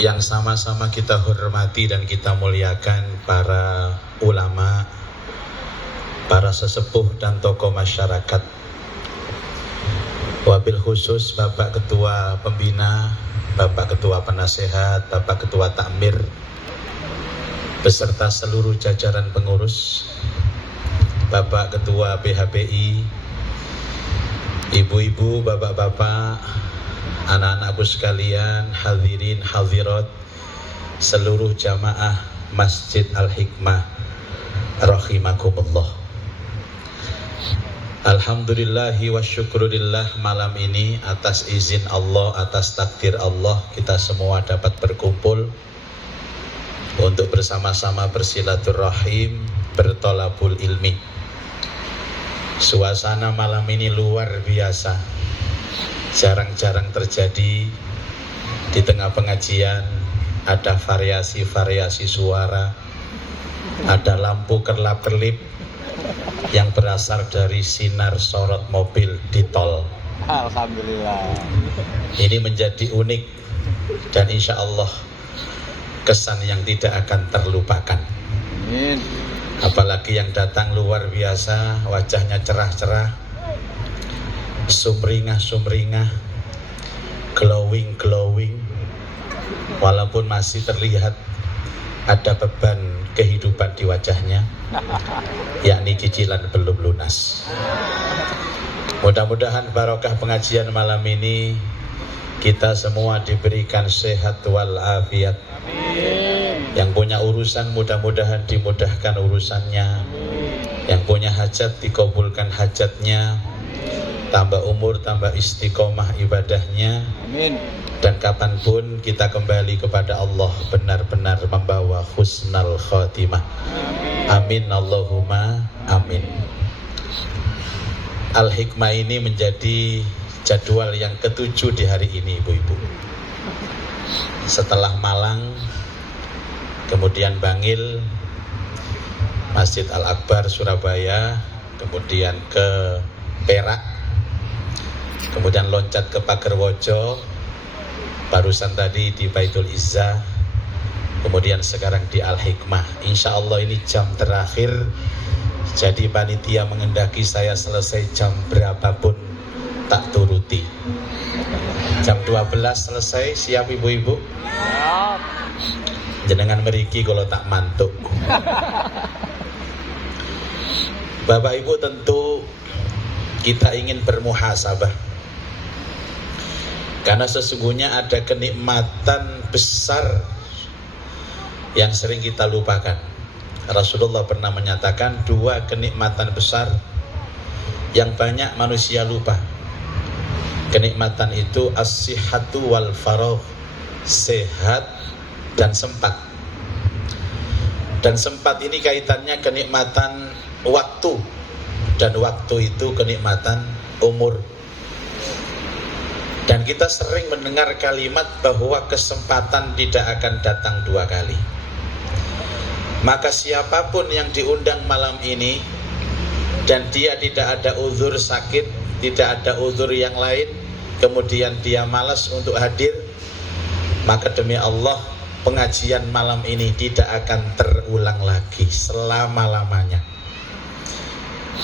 yang sama-sama kita hormati dan kita muliakan para ulama, para sesepuh dan tokoh masyarakat. Wabil khusus Bapak Ketua Pembina, Bapak Ketua Penasehat, Bapak Ketua Takmir, beserta seluruh jajaran pengurus, Bapak Ketua PHPI, ibu-ibu, bapak-bapak, anak-anakku sekalian, hadirin hadirat, seluruh jamaah Masjid Al-Hikmah rahimakumullah. Alhamdulillahi wa syukurillah, malam ini atas izin Allah, atas takdir Allah, kita semua dapat berkumpul untuk bersama-sama bersilaturahim, bertolabul ilmi. Suasana malam ini luar biasa, jarang-jarang terjadi. Di tengah pengajian ada variasi-variasi suara, ada lampu kerlap-kerlip yang berasal dari sinar sorot mobil di tol. Alhamdulillah. Ini menjadi unik dan insya Allah kesan yang tidak akan terlupakan. Amin. Apalagi yang datang luar biasa, wajahnya cerah-cerah, sumringah-sumringah, glowing-glowing, walaupun masih terlihat ada beban kehidupan di wajahnya, yakni cicilan belum lunas. Mudah-mudahan barokah pengajian malam ini kita semua diberikan sehat walafiat. Yang punya urusan mudah-mudahan dimudahkan urusannya. Yang punya hajat dikabulkan hajatnya. Tambah umur, tambah istiqomah ibadahnya. Amin. Dan kapanpun kita kembali kepada Allah benar-benar membawa husnal khatimah. Amin Allahumma amin. Al-Hikmah ini menjadi jadwal yang ketujuh di hari ini, ibu-ibu. Setelah Malang, kemudian Bangil, Masjid Al-Akbar Surabaya, kemudian ke Perak, kemudian loncat ke Pagerwojo, barusan tadi di Baitul Izzah, kemudian sekarang di Al-Hikmah. Insya Allah ini jam terakhir, jadi panitia mengendaki saya selesai jam berapapun tak turuti. Jam 12 selesai, siap ibu-ibu? Jenengan meriki kalau tak mantuk. Bapak Ibu, tentu kita ingin bermuhasabah, karena sesungguhnya ada kenikmatan besar yang sering kita lupakan. Rasulullah pernah menyatakan dua kenikmatan besar yang banyak manusia lupa. Kenikmatan itu as-sihhatu wal faragh, sehat dan sempat. Dan sempat ini kaitannya kenikmatan waktu, dan waktu itu kenikmatan umur. Dan kita sering mendengar kalimat bahwa kesempatan tidak akan datang dua kali. Maka siapapun yang diundang malam ini dan dia tidak ada uzur sakit, tidak ada uzur yang lain, kemudian dia malas untuk hadir, maka demi Allah pengajian malam ini tidak akan terulang lagi selama-lamanya.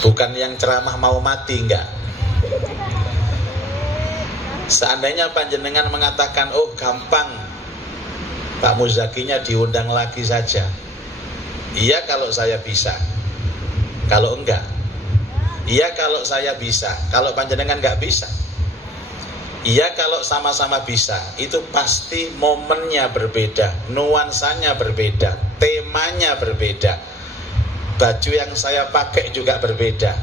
Bukan yang ceramah mau mati, enggak. Seandainya panjenengan mengatakan, oh gampang, Pak Muzakinya diundang lagi saja. Iya kalau saya bisa. Kalau enggak, iya kalau saya bisa. Kalau panjenengan enggak bisa, iya kalau sama-sama bisa. Itu pasti momennya berbeda, nuansanya berbeda, temanya berbeda, baju yang saya pakai juga berbeda,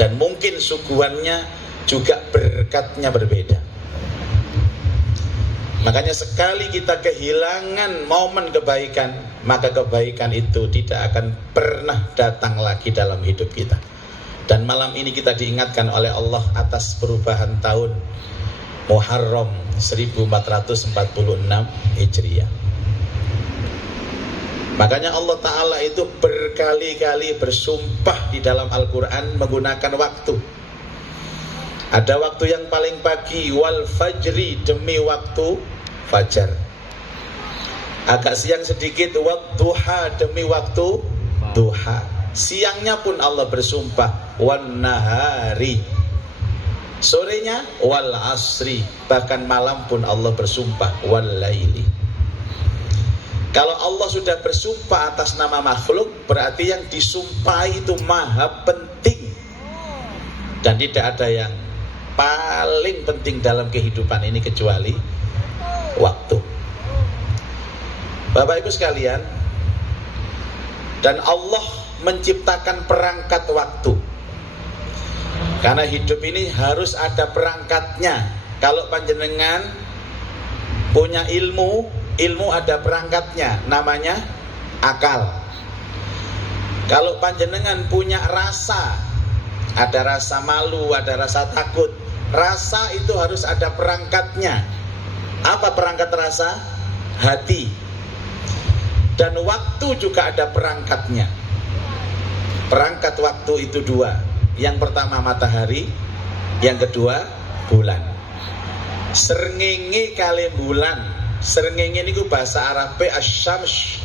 dan mungkin suguhannya juga berkatnya berbeda. Makanya sekali kita kehilangan momen kebaikan, maka kebaikan itu tidak akan pernah datang lagi dalam hidup kita. Dan malam ini kita diingatkan oleh Allah atas perubahan tahun Muharram 1446 Hijriah. Makanya Allah Ta'ala itu berkali-kali bersumpah di dalam Al-Quran menggunakan waktu. Ada waktu yang paling pagi, wal fajri, demi waktu fajar. Agak siang sedikit, wadduha, demi waktu duha. Siangnya pun Allah bersumpah, wan nahari. Sorenya wal asri, bahkan malam pun Allah bersumpah, wal laili. Kalau Allah sudah bersumpah atas nama makhluk, berarti yang disumpahi itu maha penting. Dan tidak ada yang paling penting dalam kehidupan ini kecuali waktu. Bapak Ibu sekalian, dan Allah menciptakan perangkat waktu. Karena hidup ini harus ada perangkatnya. Kalau panjenengan punya ilmu ada perangkatnya, namanya akal. Kalau panjenengan punya rasa, ada rasa malu, ada rasa takut, rasa itu harus ada perangkatnya. Apa perangkat rasa? Hati. Dan waktu juga ada perangkatnya. Perangkat waktu itu dua. Yang pertama matahari, yang kedua bulan. Srengenge kali bulan. Srengenge niku bahasa Arabe asyams.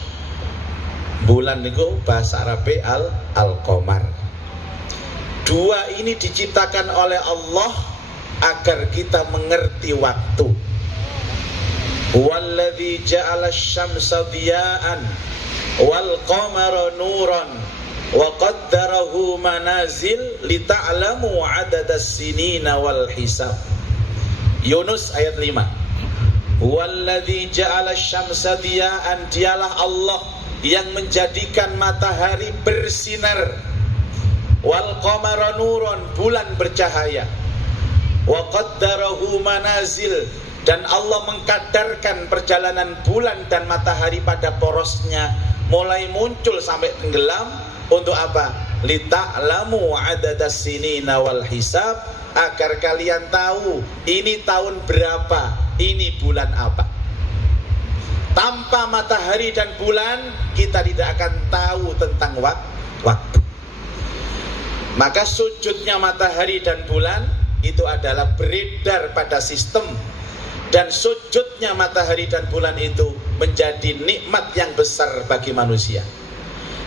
Bulan niku bahasa Arabe al-qamar. Dua ini diciptakan oleh Allah agar kita mengerti waktu. Walladzi ja'ala asy-syamsa diya'an wal qamara nuran wa qaddarahu manazil lita'lamu 'adadas sinina wal hisab. Yunus ayat 5. Walladzi ja'ala asy-syamsa diya'an, dialah Allah yang menjadikan matahari bersinar, wal qamara nuran, bulan bercahaya, wa qaddarahu manazil, dan Allah mengkadarkan perjalanan bulan dan matahari pada porosnya, mulai muncul sampai tenggelam. Untuk apa? Lita'lamu 'adadas sinina wal hisab, agar kalian tahu ini tahun berapa, ini bulan apa. Tanpa matahari dan bulan kita tidak akan tahu tentang waktu. Maka sujudnya matahari dan bulan itu adalah beredar pada sistem. Dan sujudnya matahari dan bulan itu menjadi nikmat yang besar bagi manusia.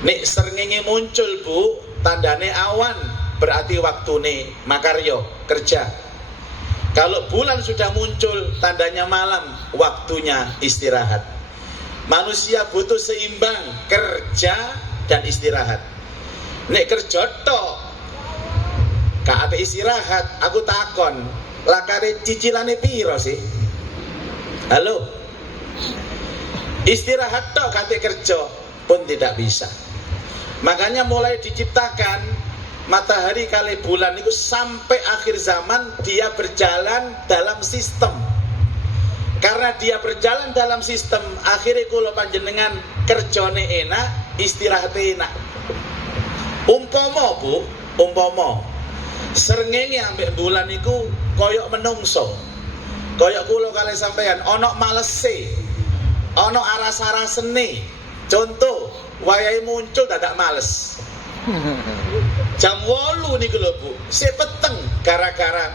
Nek srengenge muncul bu, tandane awan, berarti waktune makaryo, kerja. Kalau bulan sudah muncul, tandanya malam, waktunya istirahat. Manusia butuh seimbang, kerja dan istirahat. Nek kerja tok, gak ada istirahat, aku takon, lakare cicilane piro sih? Halo, istirahat tok kate kerja pun tidak bisa. Makanya mulai diciptakan matahari kali bulan itu sampai akhir zaman dia berjalan dalam sistem. Karena dia berjalan dalam sistem, akhirnya kula panjenengan kerjane enak, istirahatnya enak. Umpama srengenge ambek bulan iku koyok menungso. Koyok kula kali sampean ana malese, ana aras-arasene. Contoh, wayahe muncul dadak males. Jam 8 niku lho Bu, sepeteng gara-gara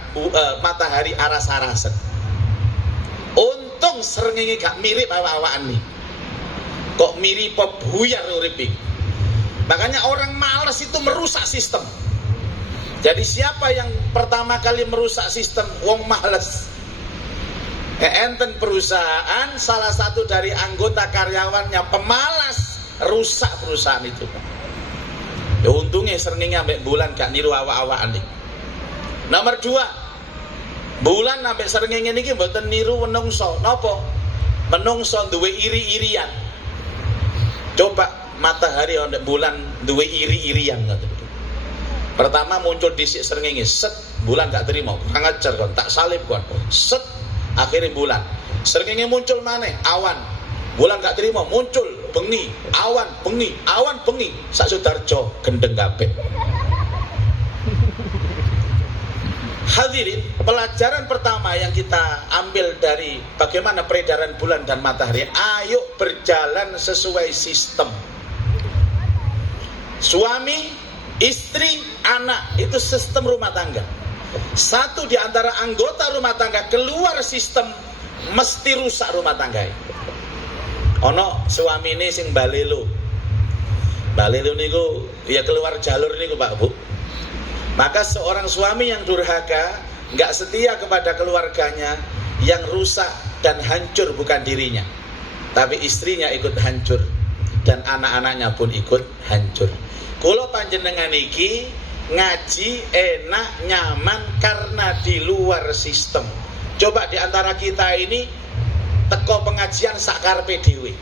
matahari aras-arasen. Untung srengenge gak mirip awak-awakan nih. Kok mirip buyar urip iki. Makanya orang malas itu merusak sistem. Jadi siapa yang pertama kali merusak sistem? Wong malas. Enten perusahaan, salah satu dari anggota karyawannya pemalas, rusak perusahaan itu. Ya untungnya srengenge ambek bulan gak niru awak-awakan iki. Nomor 2, bulan ambek srengenge niki mboten niru menungso. Napa? Menungso duwe iri-irian. Coba matahari ambek bulan duwe iri-irian ngoten. Pertama muncul dhisik srengenge, set, bulan gak terima, kurang ajar kon, tak salib kon. Set, akhirnya bulan. Srengenge muncul maneh, awan. Bulan gak terima, muncul bengi, awan, bengi, awan, bengi. Sak Sudarjo gendeng kabeh. Hadirin, pelajaran pertama yang kita ambil dari bagaimana peredaran bulan dan matahari, ayo berjalan sesuai sistem. Suami, istri, anak, itu sistem rumah tangga. Satu di antara anggota rumah tangga keluar sistem, mesti rusak rumah tangga. Ana suamine sing balelo. Balelo niku ya keluar jalur niku Pak Bu. Maka seorang suami yang durhaka, enggak setia kepada keluarganya, yang rusak dan hancur bukan dirinya, tapi istrinya ikut hancur dan anak-anaknya pun ikut hancur. Kula panjenengan iki ngaji enak nyaman karena di luar sistem. Coba di antara kita ini teko pengajian sak karepe dhewe.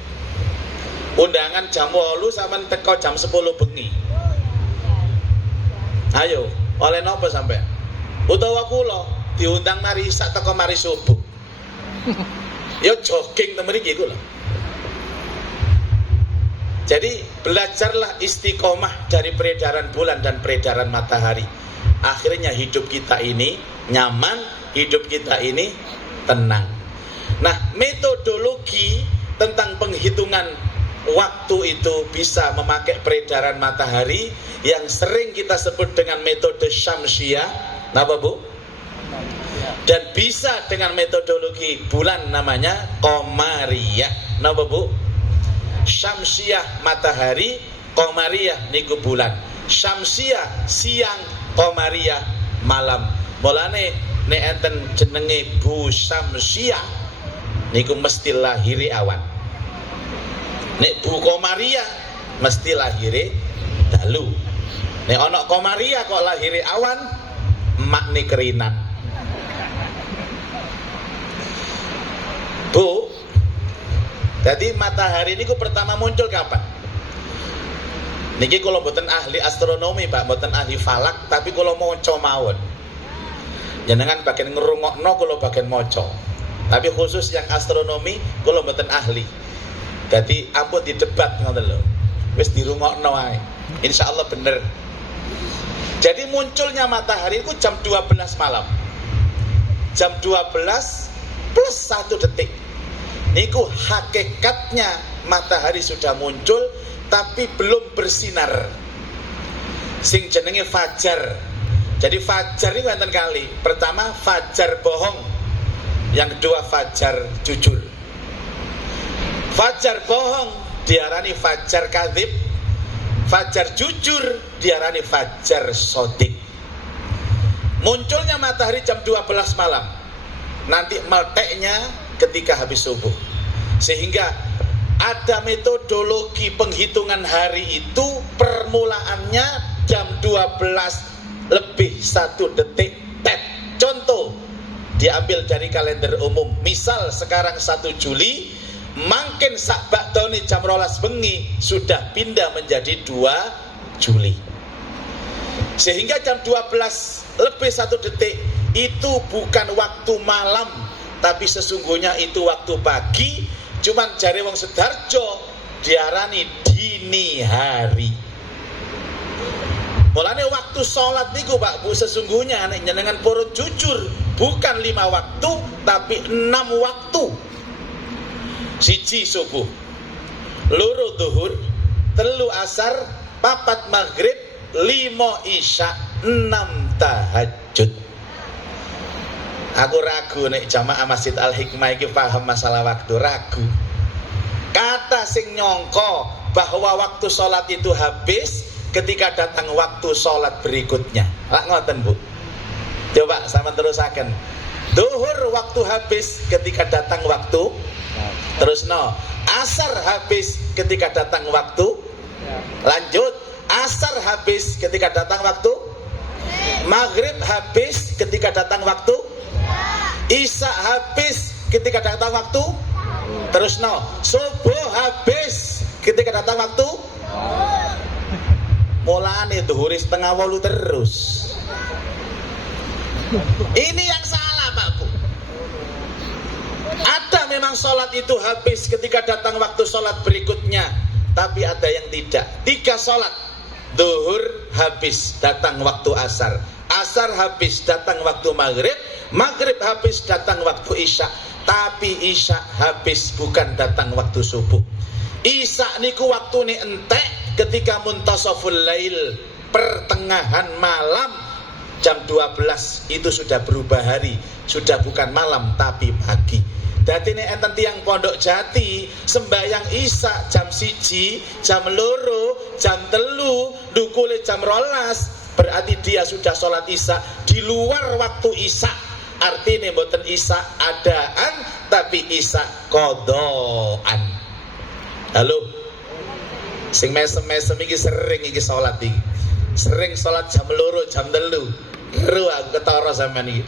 Undangan jam 8 sampean teko jam 10 bengi. Ayo, oleh nopo sampean? Utawa kula diundang mari sak teko mari subuh. Ya jogging temen iki kula. Jadi belajarlah istiqomah dari peredaran bulan dan peredaran matahari. Akhirnya hidup kita ini nyaman, hidup kita ini tenang. Nah, metodologi tentang penghitungan waktu itu bisa memakai peredaran matahari yang sering kita sebut dengan metode Syamsiah. Napa Bu? Dan bisa dengan metodologi bulan namanya Qamariyah. Napa Bu? Syamsiah matahari, Qamariyah niku bulan. Syamsiah siang, Qamariyah malam. Mulane nek enten jenenge Bu Syamsiah niku mesti lahiri awan. Nek Bu Qamariyah mesti lahiri dalu. Nek ana Qamariyah kok lahiri awan, makne kerinan. Bu, jadi matahari ini pertama muncul kapan? Niki kalau mboten ahli astronomi Pak, mboten ahli falak, tapi kalau maca mawon. Jenengan bagian ngrungokno kula bagian maca. Tapi khusus yang astronomi kula mboten ahli. Jadi ampun didebat ngoten lho. Wis dirungokno wae. Insyaallah bener. Jadi munculnya matahari itu jam 12 malam. Jam 12 plus 1 detik. Niku hakikatnya matahari sudah muncul tapi belum bersinar. Sing jenenge fajar. Jadi fajar ini wonten kali. Pertama fajar bohong, yang kedua fajar jujur. Fajar bohong diarani fajar kadzib, fajar jujur diarani fajar sodik. Munculnya matahari jam 12 malam. Nanti meleteknya ketika habis subuh. Sehingga ada metodologi penghitungan hari itu permulaannya jam 12 lebih 1 detik tet. Contoh diambil dari kalender umum. Misal sekarang 1 Juli, mungkin sak baktone jam 12 bengi sudah pindah menjadi 2 Juli. Sehingga jam 12 lebih 1 detik itu bukan waktu malam, tapi sesungguhnya itu waktu pagi. Cuman jare wong Sedarjo diarani dini hari. Mulane waktu sholat niku Pak Bu sesungguhnya nek jenengan purun jujur bukan 5 waktu tapi 6 waktu. 1 subuh, 2 zuhur, 3 asar, 4 maghrib, 5 isya, 6 tahajud. Aku ragu nek jamaah Masjid Al Hikmah iki paham masalah waktu, ragu. Kata sing nyongko bahwa waktu sholat itu habis ketika datang waktu sholat berikutnya. Lak ngoten Bu. Coba sama terusaken. Duhur waktu habis ketika datang waktu. Terus no. Asar habis ketika datang waktu. Lanjut. Asar habis ketika datang waktu. Maghrib habis ketika datang waktu. Isya habis ketika datang waktu. Terus no. Subuh habis ketika datang waktu. Mulane duhuri 7:30 terus. Ini yang salah Pak Bu. Ada memang sholat itu habis ketika datang waktu sholat berikutnya, tapi ada yang tidak. 3 sholat. Duhur habis datang waktu asar, asar habis datang waktu maghrib, maghrib habis datang waktu isya. Tapi isya habis bukan datang waktu subuh. Isya niku waktune entek ketika muntasaful lail, pertengahan malam jam 12 itu sudah berubah hari, sudah bukan malam tapi pagi. Dadi nek enten tiyang Pondok Jati sembahyang Isya jam 1, jam 2, jam 3, ndukule jam 12, berarti dia sudah sholat Isya di luar waktu Isya. Artinya mboten Isya adaan tapi Isya qadaan. Halo. Sing mesem-mesem iki sering iki sholat iki. Sering sholat jam 2, jam 3. Ru aku ketara sampean iki.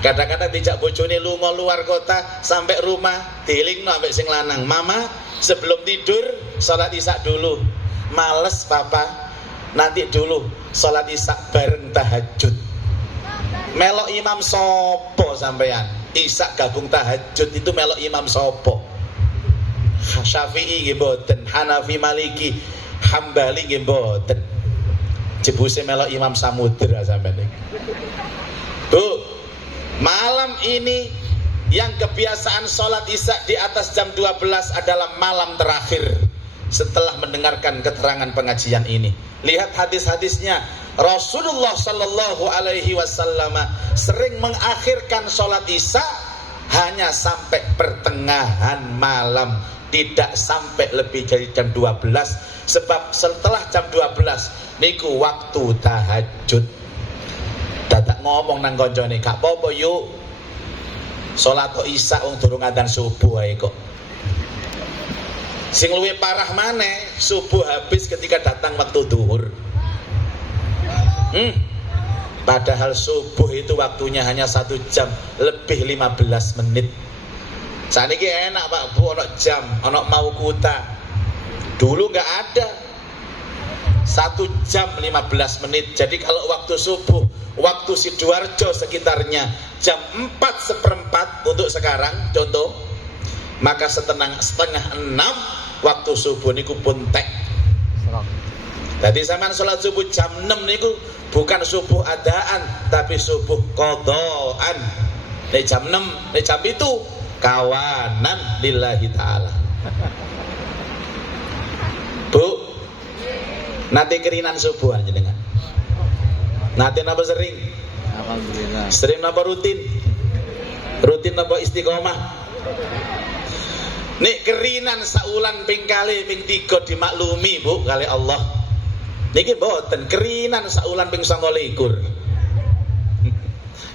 Kadang-kadang dijak bojone lunga luar kota sampai rumah dielingno ambek sing lanang, "Mama, sebelum tidur sholat Isya dulu." "Males papa, nanti dulu sholat Isya bareng tahajud." Melok imam sopo sampean? Isya gabung tahajud itu melok imam sopo? Syafi'i nggih mboten, Hanafi, Maliki, Hambali nggih mboten. Jebuse melok imam samudra sampean iki. Bu, malam ini yang kebiasaan sholat Isya di atas jam 12 adalah malam terakhir setelah mendengarkan keterangan pengajian ini. Lihat hadis-hadisnya. Rasulullah Sallallahu Alaihi Wasallam sering mengakhirkan sholat Isya hanya sampai pertengahan malam, tidak sampai lebih dari jam 12. Sebab setelah jam 12 niku waktu tahajud. Dadak ngomong nang koncone, "Gak apa-apa yuk, sholat Isya wong durung adzan subuh ae kok." Sing luwih parah maneh, subuh habis ketika datang waktu zuhur. Padahal subuh itu waktunya hanya 1 jam lebih 15 menit. Saniki enak Pak Bu, ono jam, ono mau kuta. Dulu nggak ada. 1 jam 15 menit. Jadi kalau waktu subuh, waktu Sidoarjo sekitarnya jam 4:15 untuk sekarang contoh, maka setengah 6 waktu subuh niku pun tek. Jadi sampean sholat subuh jam 6 niku bukan subuh adaan tapi subuh qadaan. Nek jam 6, nek jam itu kawanan lillahi taala. Bu, nate kerinan subuh jenengan. Nate napa sering? Alhamdulillah. Sering napa rutin? Rutin napa istiqomah? Nek kerinan saulan ping kali ping 3 dimaklumi Bu kali Allah. Niki mboten kerinan saulan ping 29.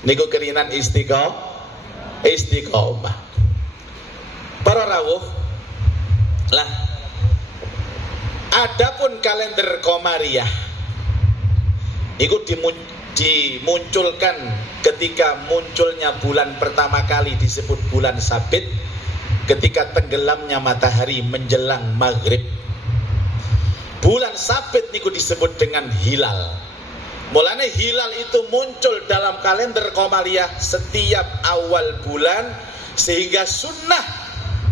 Niku kerinan istiqomah. Para rawuh. Lah, adapun kalender Qamariyah niku dimunculkan ketika munculnya bulan pertama kali disebut bulan sabit ketika tenggelamnya matahari menjelang maghrib. Bulan sabit niku disebut dengan hilal. Mulane hilal itu muncul dalam kalender Qamariyah setiap awal bulan, sehingga sunnah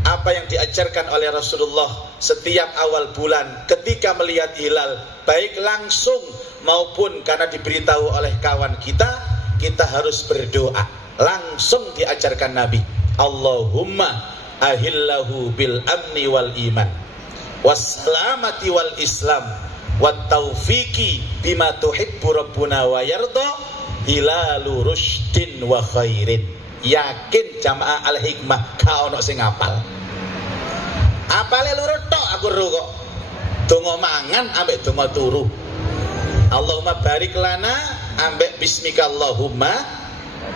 apa yang diajarkan oleh Rasulullah setiap awal bulan ketika melihat hilal, baik langsung maupun karena diberitahu oleh kawan kita, kita harus berdoa. Langsung diajarkan Nabi, Allahumma ahillahu bil amni wal iman wassalamati wal islam wat taufiqi bima tuhibbu rabbuna wa yarda hilalu rusydin wa khairin. Yakin jamaah al-hikmah ka ono sing apal. Apale lurut tok aku ro kok. Donga mangan ambek donga turu. Allahumma barik lana ambek bismika Allahumma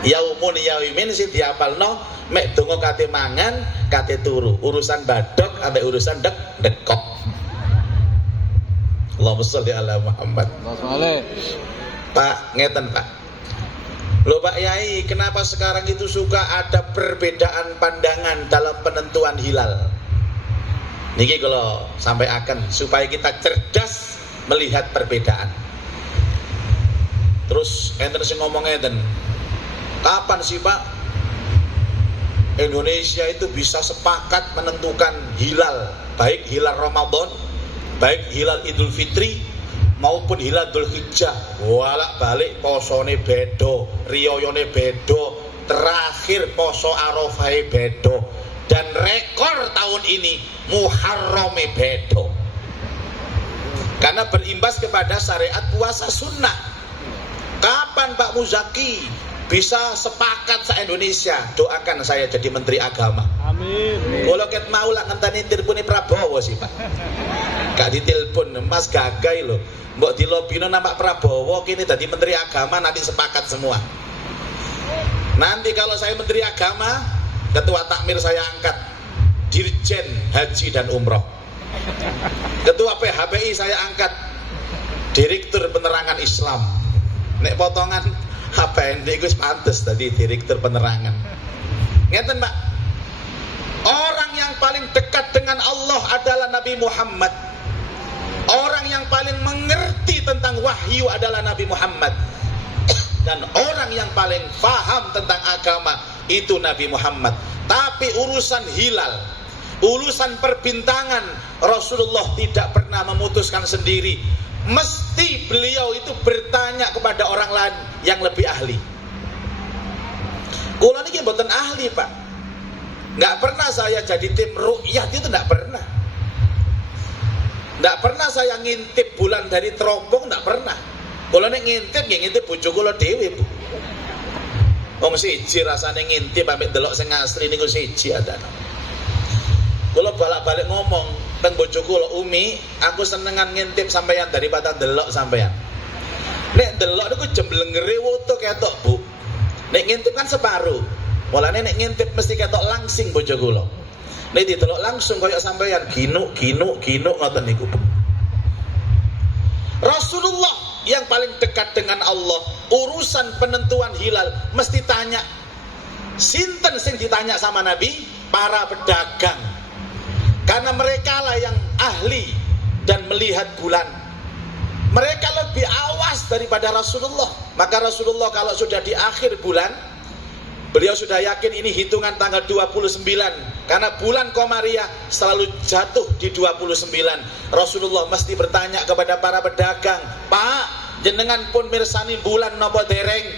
yaumun yaumin sing diapalno mek donga kate mangan kate turu. Urusan badok ambek urusan dekok. Allahumma sholli ala Muhammad. Pak, ngeten Pak. Loh Pak Yai, kenapa sekarang itu suka ada perbedaan pandangan dalam penentuan hilal? Niki kalau sampai akan supaya kita cerdas melihat perbedaan. Terus enten sing ngomong enten, kapan sih Pak Indonesia itu bisa sepakat menentukan hilal, baik hilal Ramadan, baik hilal Idul Fitri maupun hilal Dzulhijjah. Walak balik posone bedo, riyoyone bedo, terakhir poso Arafah bedo, dan rekor tahun ini Muharrame bedo. Karena berimbas kepada syariat puasa sunnah. Kapan Pak Muzaki bisa sepakat se-Indonesia? Doakan saya jadi Menteri Agama. Amin. Kula ket mau lak ngenteni tilpune Prabowo sih, Pak. Gak ditelepon, Mas Gagai lho. Mbok dilobino nama Prabowo kini dadi Menteri Agama, nanti sepakat semua. Nanti kalau saya Menteri Agama, Ketua Takmir saya angkat Dirjen Haji dan Umroh. Ketua PHBI saya angkat Direktur Penerangan Islam. Nek potongan HPND itu pantes tadi Direktur Penerangan. Ngeten, Pak. Orang yang paling dekat dengan Allah adalah Nabi Muhammad. Orang yang paling mengerti tentang wahyu adalah Nabi Muhammad. Dan orang yang paling paham tentang agama itu Nabi Muhammad. Tapi urusan hilal, urusan perbintangan, Rasulullah tidak pernah memutuskan sendiri. Mesti beliau itu bertanya kepada orang lain yang lebih ahli. Kula niki mboten ahli, Pak. Nggak pernah saya jadi tim ru'yat, itu nggak pernah. Nggak pernah saya ngintip bulan dari teropong, nggak pernah. Kalau nek ngintip, ya ngintip bojo kula dhewe, Bu. Wong siji rasane ngintip ambek delok sing asli niku siji adana. Kula balak-balik ngomong teng bojo kula, Umi, aku senengan ngintip sampeyan daripada delok sampeyan. Nek delok niku jemblengere woto ketok, Bu. Nek ngintip kan separuh. Mulane nek ngintip mesti ketok langsing bojo kula. Nek didelok langsung kaya sampeyan ginuk ngoten niku. Rasulullah yang paling dekat dengan Allah, urusan penentuan hilal mesti tanya. Sinten sing ditanya sama Nabi? Para pedagang. Karena mereka lah yang ahli dan melihat bulan. Mereka lebih awas daripada Rasulullah. Maka Rasulullah kalau sudah di akhir bulan, beliau sudah yakin ini hitungan tanggal 29. Karena bulan Komariah selalu jatuh di 29. Rasulullah mesti bertanya kepada para pedagang, Pak, jenengan pun mirsani bulan napa dereng?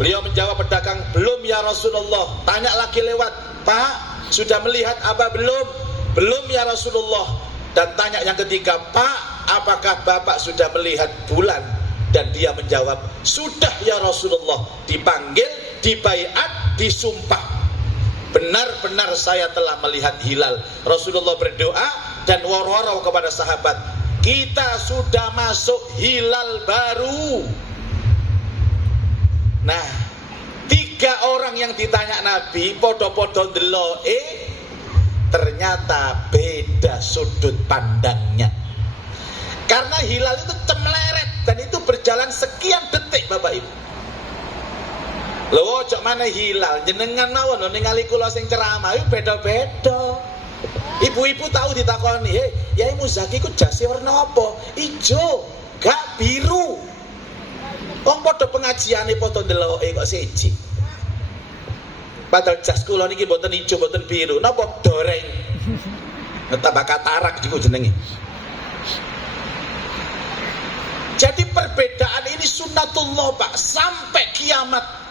Beliau menjawab pedagang, belum ya Rasulullah. Tanya lagi lewat, Pak, sudah melihat apa belum? Belum ya Rasulullah. Dan tanya yang ketiga, Pak, apakah Bapak sudah melihat bulan? Dan dia menjawab, sudah ya Rasulullah. Dipanggil, dibaiat, disumpah. Benar-benar saya telah melihat hilal. Rasulullah berdoa dan waro-waro kepada sahabat, kita sudah masuk hilal baru. Nah, 3 orang yang ditanya Nabi podo-podo ndeloke, ternyata beda sudut pandangnya. Karena hilal itu cemleret dan itu berjalan sekian detik, Bapak Ibu. Lho ojo mana hilal jenengan mawon lho ningali kula sing ceramah iki beda-beda. Ibu-ibu tahu ditakoni, "Hei, Yai Muzaki ku jase warna apa?" Ijo, gak biru. Wong padha pengajiane padha ndeloke kok siji. Padahal jas kula niki mboten ijo, mboten biru. Napa doreng? Tambah katarak iku jenenge. Jadi perbedaan ini sunnatullah, Pak, sampai kiamat.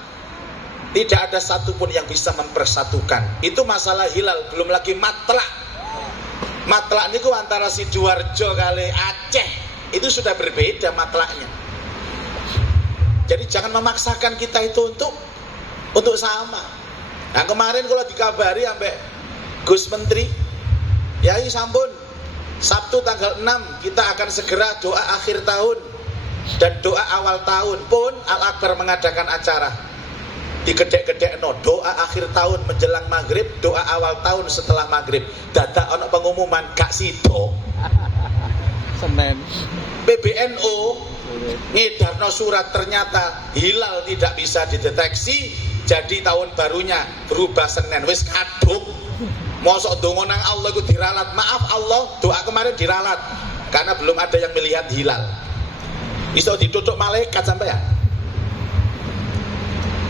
Tidak ada satupun yang bisa mempersatukan. Itu masalah hilal, belum lagi matlak. Matlak niku antara Sidoarjo kali Aceh, itu sudah berbeda matlaknya. Jadi jangan memaksakan kita itu untuk sama. Nah kemarin kalau dikabari sampai Gus Menteri, Yai sampun Sabtu tanggal 6 kita akan segera doa akhir tahun dan doa awal tahun. Pun Al-Akbar mengadakan acara digedek-gedek doa akhir tahun menjelang maghrib, doa awal tahun setelah maghrib. Dadak ono pengumuman gak sido. Senin. PBNU ngedarno surat, ternyata hilal tidak bisa dideteksi, jadi tahun barunya berubah Senin. Wis kadung. Mosok donga nang Allah iku diralat. Maaf Allah, doa kemarin diralat karena belum ada yang melihat hilal. Iso ditutup malaikat sampai ya.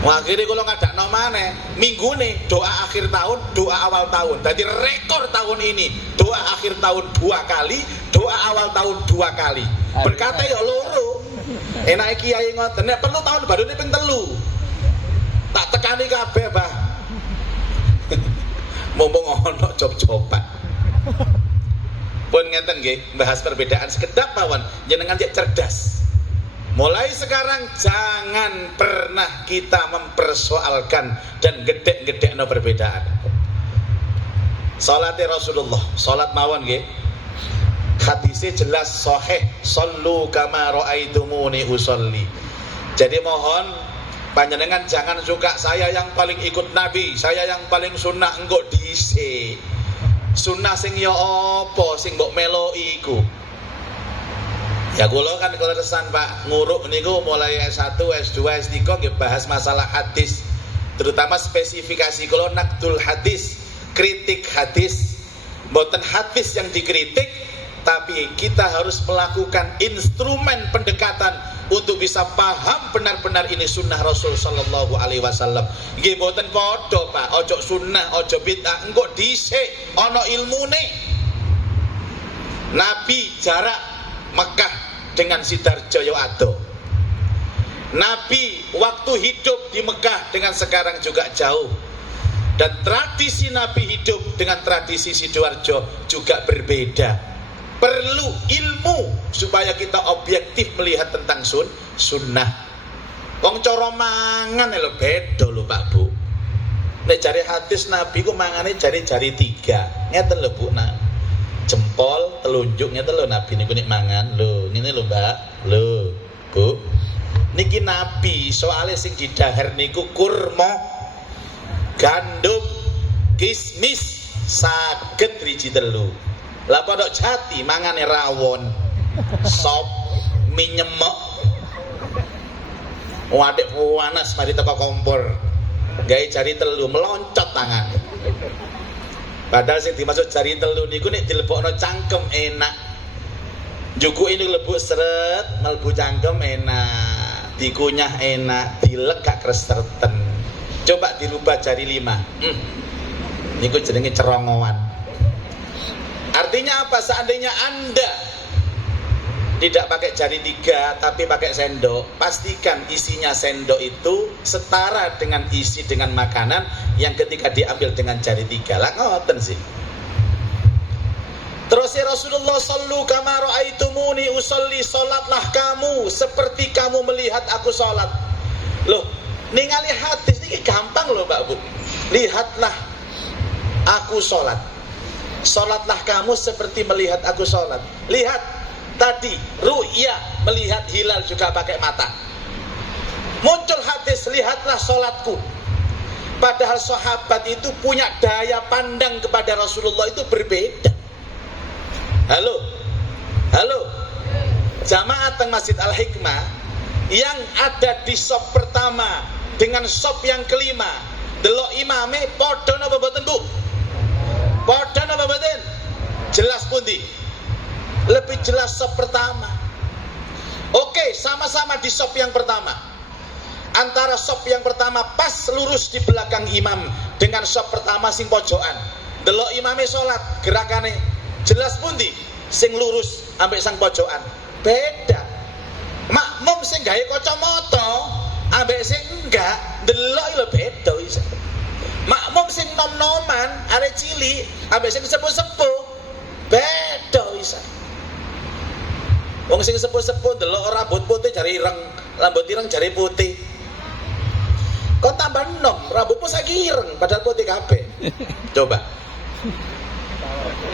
Akhirnya kalau ngadakno maneh minggu nih doa akhir tahun, doa awal tahun. Jadi rekor tahun ini doa akhir tahun 2 kali, doa awal tahun 2 kali. Berkata ya loro. Enake kiai ngoten, nek perlu tahun baru ini ping 3. Tak tekani kabeh, Bah. Mumpung ono job-joban. Pun ngeten nggih, bahas perbedaan sekedap mawon, jenengan cek cerdas. Mulai sekarang jangan pernah kita mempersoalkan dan gedek-gedekno perbedaan. salate Rasulullah, salat mawon nggih. Hadisnya jelas sahih, sallu kama raaitumuni usolli. Jadi mohon panjenengan jangan suka saya yang paling ikut Nabi, saya yang paling sunnah engko dhisik. Sunnah sing ya apa sing mbok meloki iku. Ya kula kan keresan Pak nguruk niku mulai S1, S2, S3 nggih bahas masalah hadis. Terutama spesifikasi kula naqdul hadis, kritik hadis. Mboten hadis yang dikritik, tapi kita harus melakukan instrumen pendekatan untuk bisa paham benar-benar ini sunnah Rasul sallallahu alaihi wasallam. Nggih mboten padha Pak, ojo sunnah, ojo bid'ah, engko dhisik ana ilmune. Nabi jarak Mekah dengan Sidarjo yo ado. Nabi waktu hidup di Mekah dengan sekarang juga jauh. Dan tradisi Nabi hidup dengan tradisi Sidoarjo juga berbeda. Perlu ilmu supaya kita objektif melihat tentang sunnah. Wong cara mangan lho beda lho Pak Bu. Nek jari hadis Nabi ku mangane jari-jari 3. Ngeten lho Bu. Nah, jempol, telunjuk ngeten lho Nabi niku nek mangan. Lho, ngene lho Mbak. Lho, Bu. Niki Nabi soalnya sing didahar niku kurma, gandum, kismis, saged riji telu. Lah pondok jati mangane rawon, sop, mie nyemek. Wadek panas mari teko kompor. Gawe jari telu meloncat tangan. Padahal sing dimaksud jari telu niku nek dilebokno cangkem enak. Njukuke niku lebok seret, mlebu cangkem enak. Dikunyah enak, dilek gak kreserten. Coba dirubah jari 5. Niku jenenge cerongoan. Artinya apa? Seandainya Anda tidak pakai jari 3 tapi pakai sendok, pastikan isinya sendok itu setara dengan isi dengan makanan yang ketika diambil dengan jari 3. Lah ngoten sih. Terus ya Rasulullah sallu kama raaitumuni usolli, salatlah kamu seperti kamu melihat aku salat. Loh, ningali hadis ini gampang loh Mbak Bu. Lihatlah aku salat. Salatlah kamu seperti melihat aku salat. Lihat tadi ru'ya, melihat hilal juga pakai mata. Muncul hadis lihatlah salatku. Padahal sahabat itu punya daya pandang kepada Rasulullah itu berbeda. Halo, jamaah teng Masjid Al-Hikmah yang ada di sop pertama dengan sop yang kelima, delok imame padha napa mboten Bu? Padha napa mboten? Jelas pundi? Lebih jelas sop pertama. Oke, sama-sama di sop yang pertama. Antara sop yang pertama pas lurus di belakang imam dengan sop pertama sing pojokan. Delok imame salat, gerakane jelas pundi sing lurus ambek sang pojokan beda. Makmum sing gawe kacamata ambek sing enggak delok lho beda wis. Makmum sing nom-noman arek cilik ambek sing sepuh-sepuh beda wis. Wong sing sepuh-sepuh delok rambut putih jari ireng, rambut ireng jari putih. Kok tambah nom, rambutmu saiki ireng padahal putih kabeh. Coba.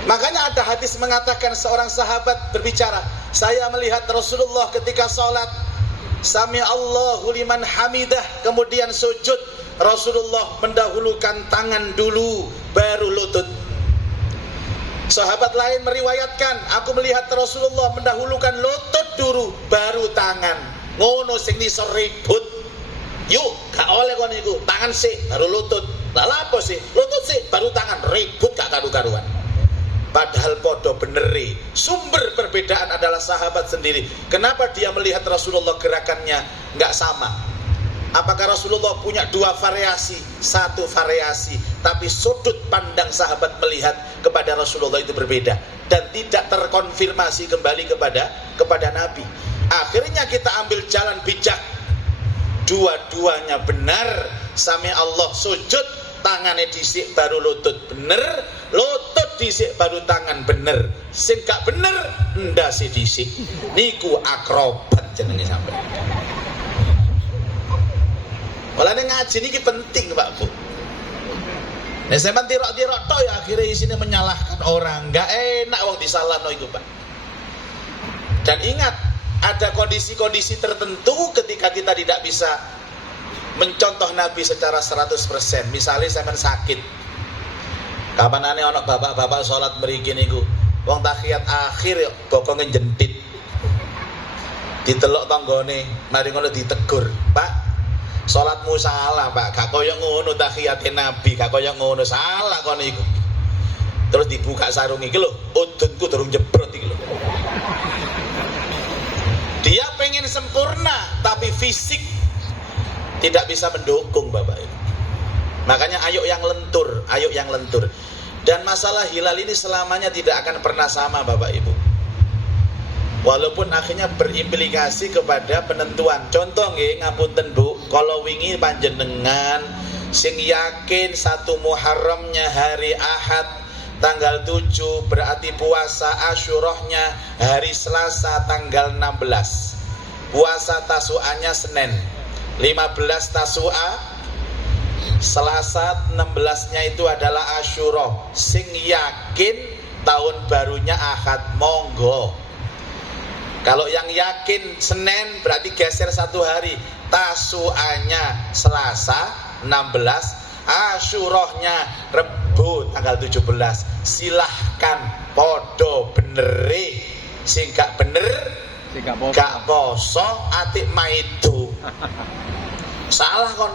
Makanya ada hadis mengatakan seorang sahabat berbicara, saya melihat Rasulullah ketika sholat, Sami Allahu liman hamidah, kemudian sujud, Rasulullah mendahulukan tangan dulu, baru lutut. Sahabat lain meriwayatkan, aku melihat Rasulullah mendahulukan lutut dulu, baru tangan. Ngono sing nisor ribut. Yuk, gak oleh kon niku, tangan sih, baru lutut. Lah apa sih? Lutut sih, baru tangan, ribut gak karu-karuan. Padahal podo beneri. Sumber perbedaan adalah sahabat sendiri. Kenapa dia melihat Rasulullah gerakannya nggak sama? Apakah Rasulullah punya 2 variasi, 1 variasi, tapi sudut pandang sahabat melihat kepada Rasulullah itu berbeda dan tidak terkonfirmasi kembali kepada Nabi. Akhirnya kita ambil jalan bijak. Dua-duanya benar. Sami Allah sujud, tangannya disik baru lutut bener, lutut disik baru tangan bener. Sing gak bener ndase disik. Niku akrobat jenenge sampai. Mulane ngaji niki penting Pak Bu. Nek sampean tirok-tirok tok ya akhirnya isine menyalahkan orang. Enggak enak wong disalahno itu, Pak. Dan ingat, ada kondisi-kondisi tertentu ketika kita tidak bisa mencontoh Nabi secara 100%. Misalnya sampean sakit. Kapanane ana bapak-bapak salat mriki niku, wong tahiyat akhir ya bokonge jentit. Ditelok tanggane, mari ngono ditegur, "Pak, salatmu salah, Pak. Gak koyo ngono tahiyate Nabi, gak koyo ngono, salah kon iku." Terus dibuka sarung iki lho, udunku durung jebrot iki lho. Dia pengen sempurna, tapi fisik tidak bisa mendukung, Bapak Ibu. Makanya ayo yang lentur, ayo yang lentur. Dan masalah hilal ini selamanya tidak akan pernah sama, Bapak Ibu. Walaupun akhirnya berimplikasi kepada penentuan. Contoh nggih, ngapunten Bu, kalau wingi panjenengan sing yakin 1 Muharramnya hari Ahad tanggal 7, berarti puasa Asyurahnya hari Selasa tanggal 16. Puasa Tasu'anya Senin. 15 Tasu'a Selasa, 16-nya itu adalah Asyura. Sing yakin tahun barunya Ahad, monggo. Kalau yang yakin Senin berarti geser 1 hari. Tasu'anya Selasa 16, Asyurahnya Rebu tanggal 17. Silahkan podo beneri. Sing gak bener gak poso atik maidu. Salah kon.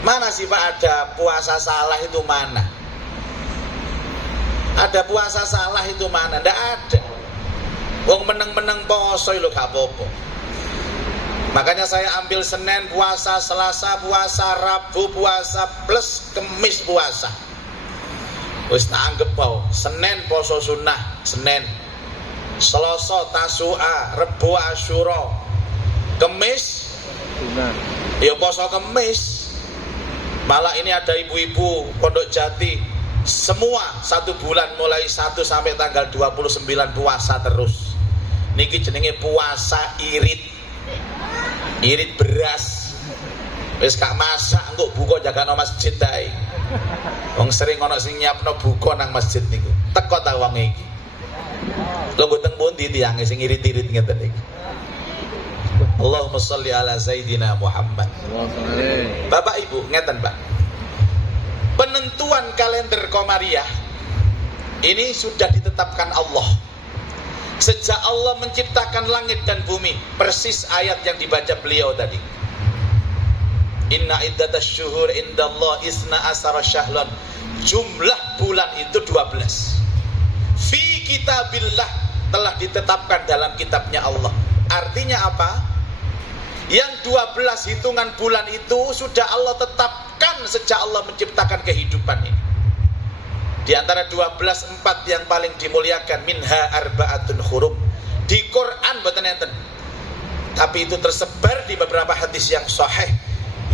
Mana sih Pak ada puasa salah itu mana? Ada puasa salah itu mana? Ndak ada. Wong meneng-meneng poso lho gak apa-apa. Makanya saya ambil Senin puasa, Selasa puasa, Rabu puasa, plus Kemis puasa. Wis tak anggap wae. Senin poso sunnah, Senin. Selasa Tasu'a, Rebu Asyura. Kemis sunnah. Ya poso Kemis. Malah ini ada ibu-ibu Pondok Jati, semua 1 bulan mulai 1 sampai tanggal 29 puasa terus. Niki jenenge puasa irit. Irit beras. Wis gak masak engko buka jagano masjid dae. Wong sering ana sing nyiapno buka nang masjid niku. Teko ta wong iki. Lho mboten pundi tiyange sing irit-irit ngeten iki. Allahumma sholli ala Sayyidina Muhammad. Bapak Ibu, ngeten Pak. Penentuan kalender Komariah ini sudah ditetapkan Allah. Sejak Allah menciptakan langit dan bumi, persis ayat yang dibaca beliau tadi. Inna iddatasy syuhur indallah isna asara syahlon. Jumlah bulan itu 12. Fi kitabillah, telah ditetapkan dalam kitabnya Allah. Artinya apa? Yang 12 hitungan bulan itu sudah Allah tetapkan sejak Allah menciptakan kehidupan ini. Di antara 12, 4 yang paling dimuliakan, minha arba'atun hurum. Di Quran mboten enten. Tapi itu tersebar di beberapa hadis yang sahih.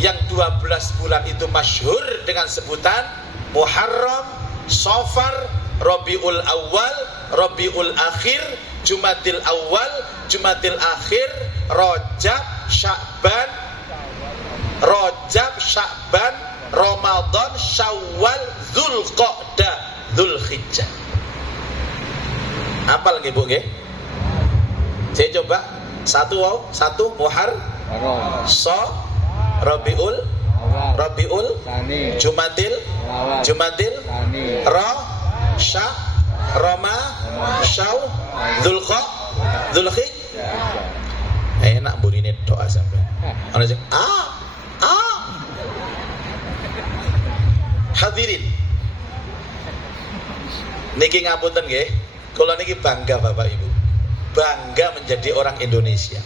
Yang 12 bulan itu masyhur dengan sebutan Muharram, Safar, Rabiul Awal, Rabiul Akhir, Jumadil Awal, Jumadil Akhir, Rajab, Sya'ban, Ramadan, Syawal, Dzulqa'dah, Dzulhijjah. Apa lagi Bu nggih? Saya coba satu Muharram, Rabiul, Jumadil, Rama, Syaw, Dzulhijjah. Enak burine doa sampai. Ana sing Hadirin. Niki ngapunten nggih. Kula niki bangga Bapak Ibu. Bangga menjadi orang Indonesia.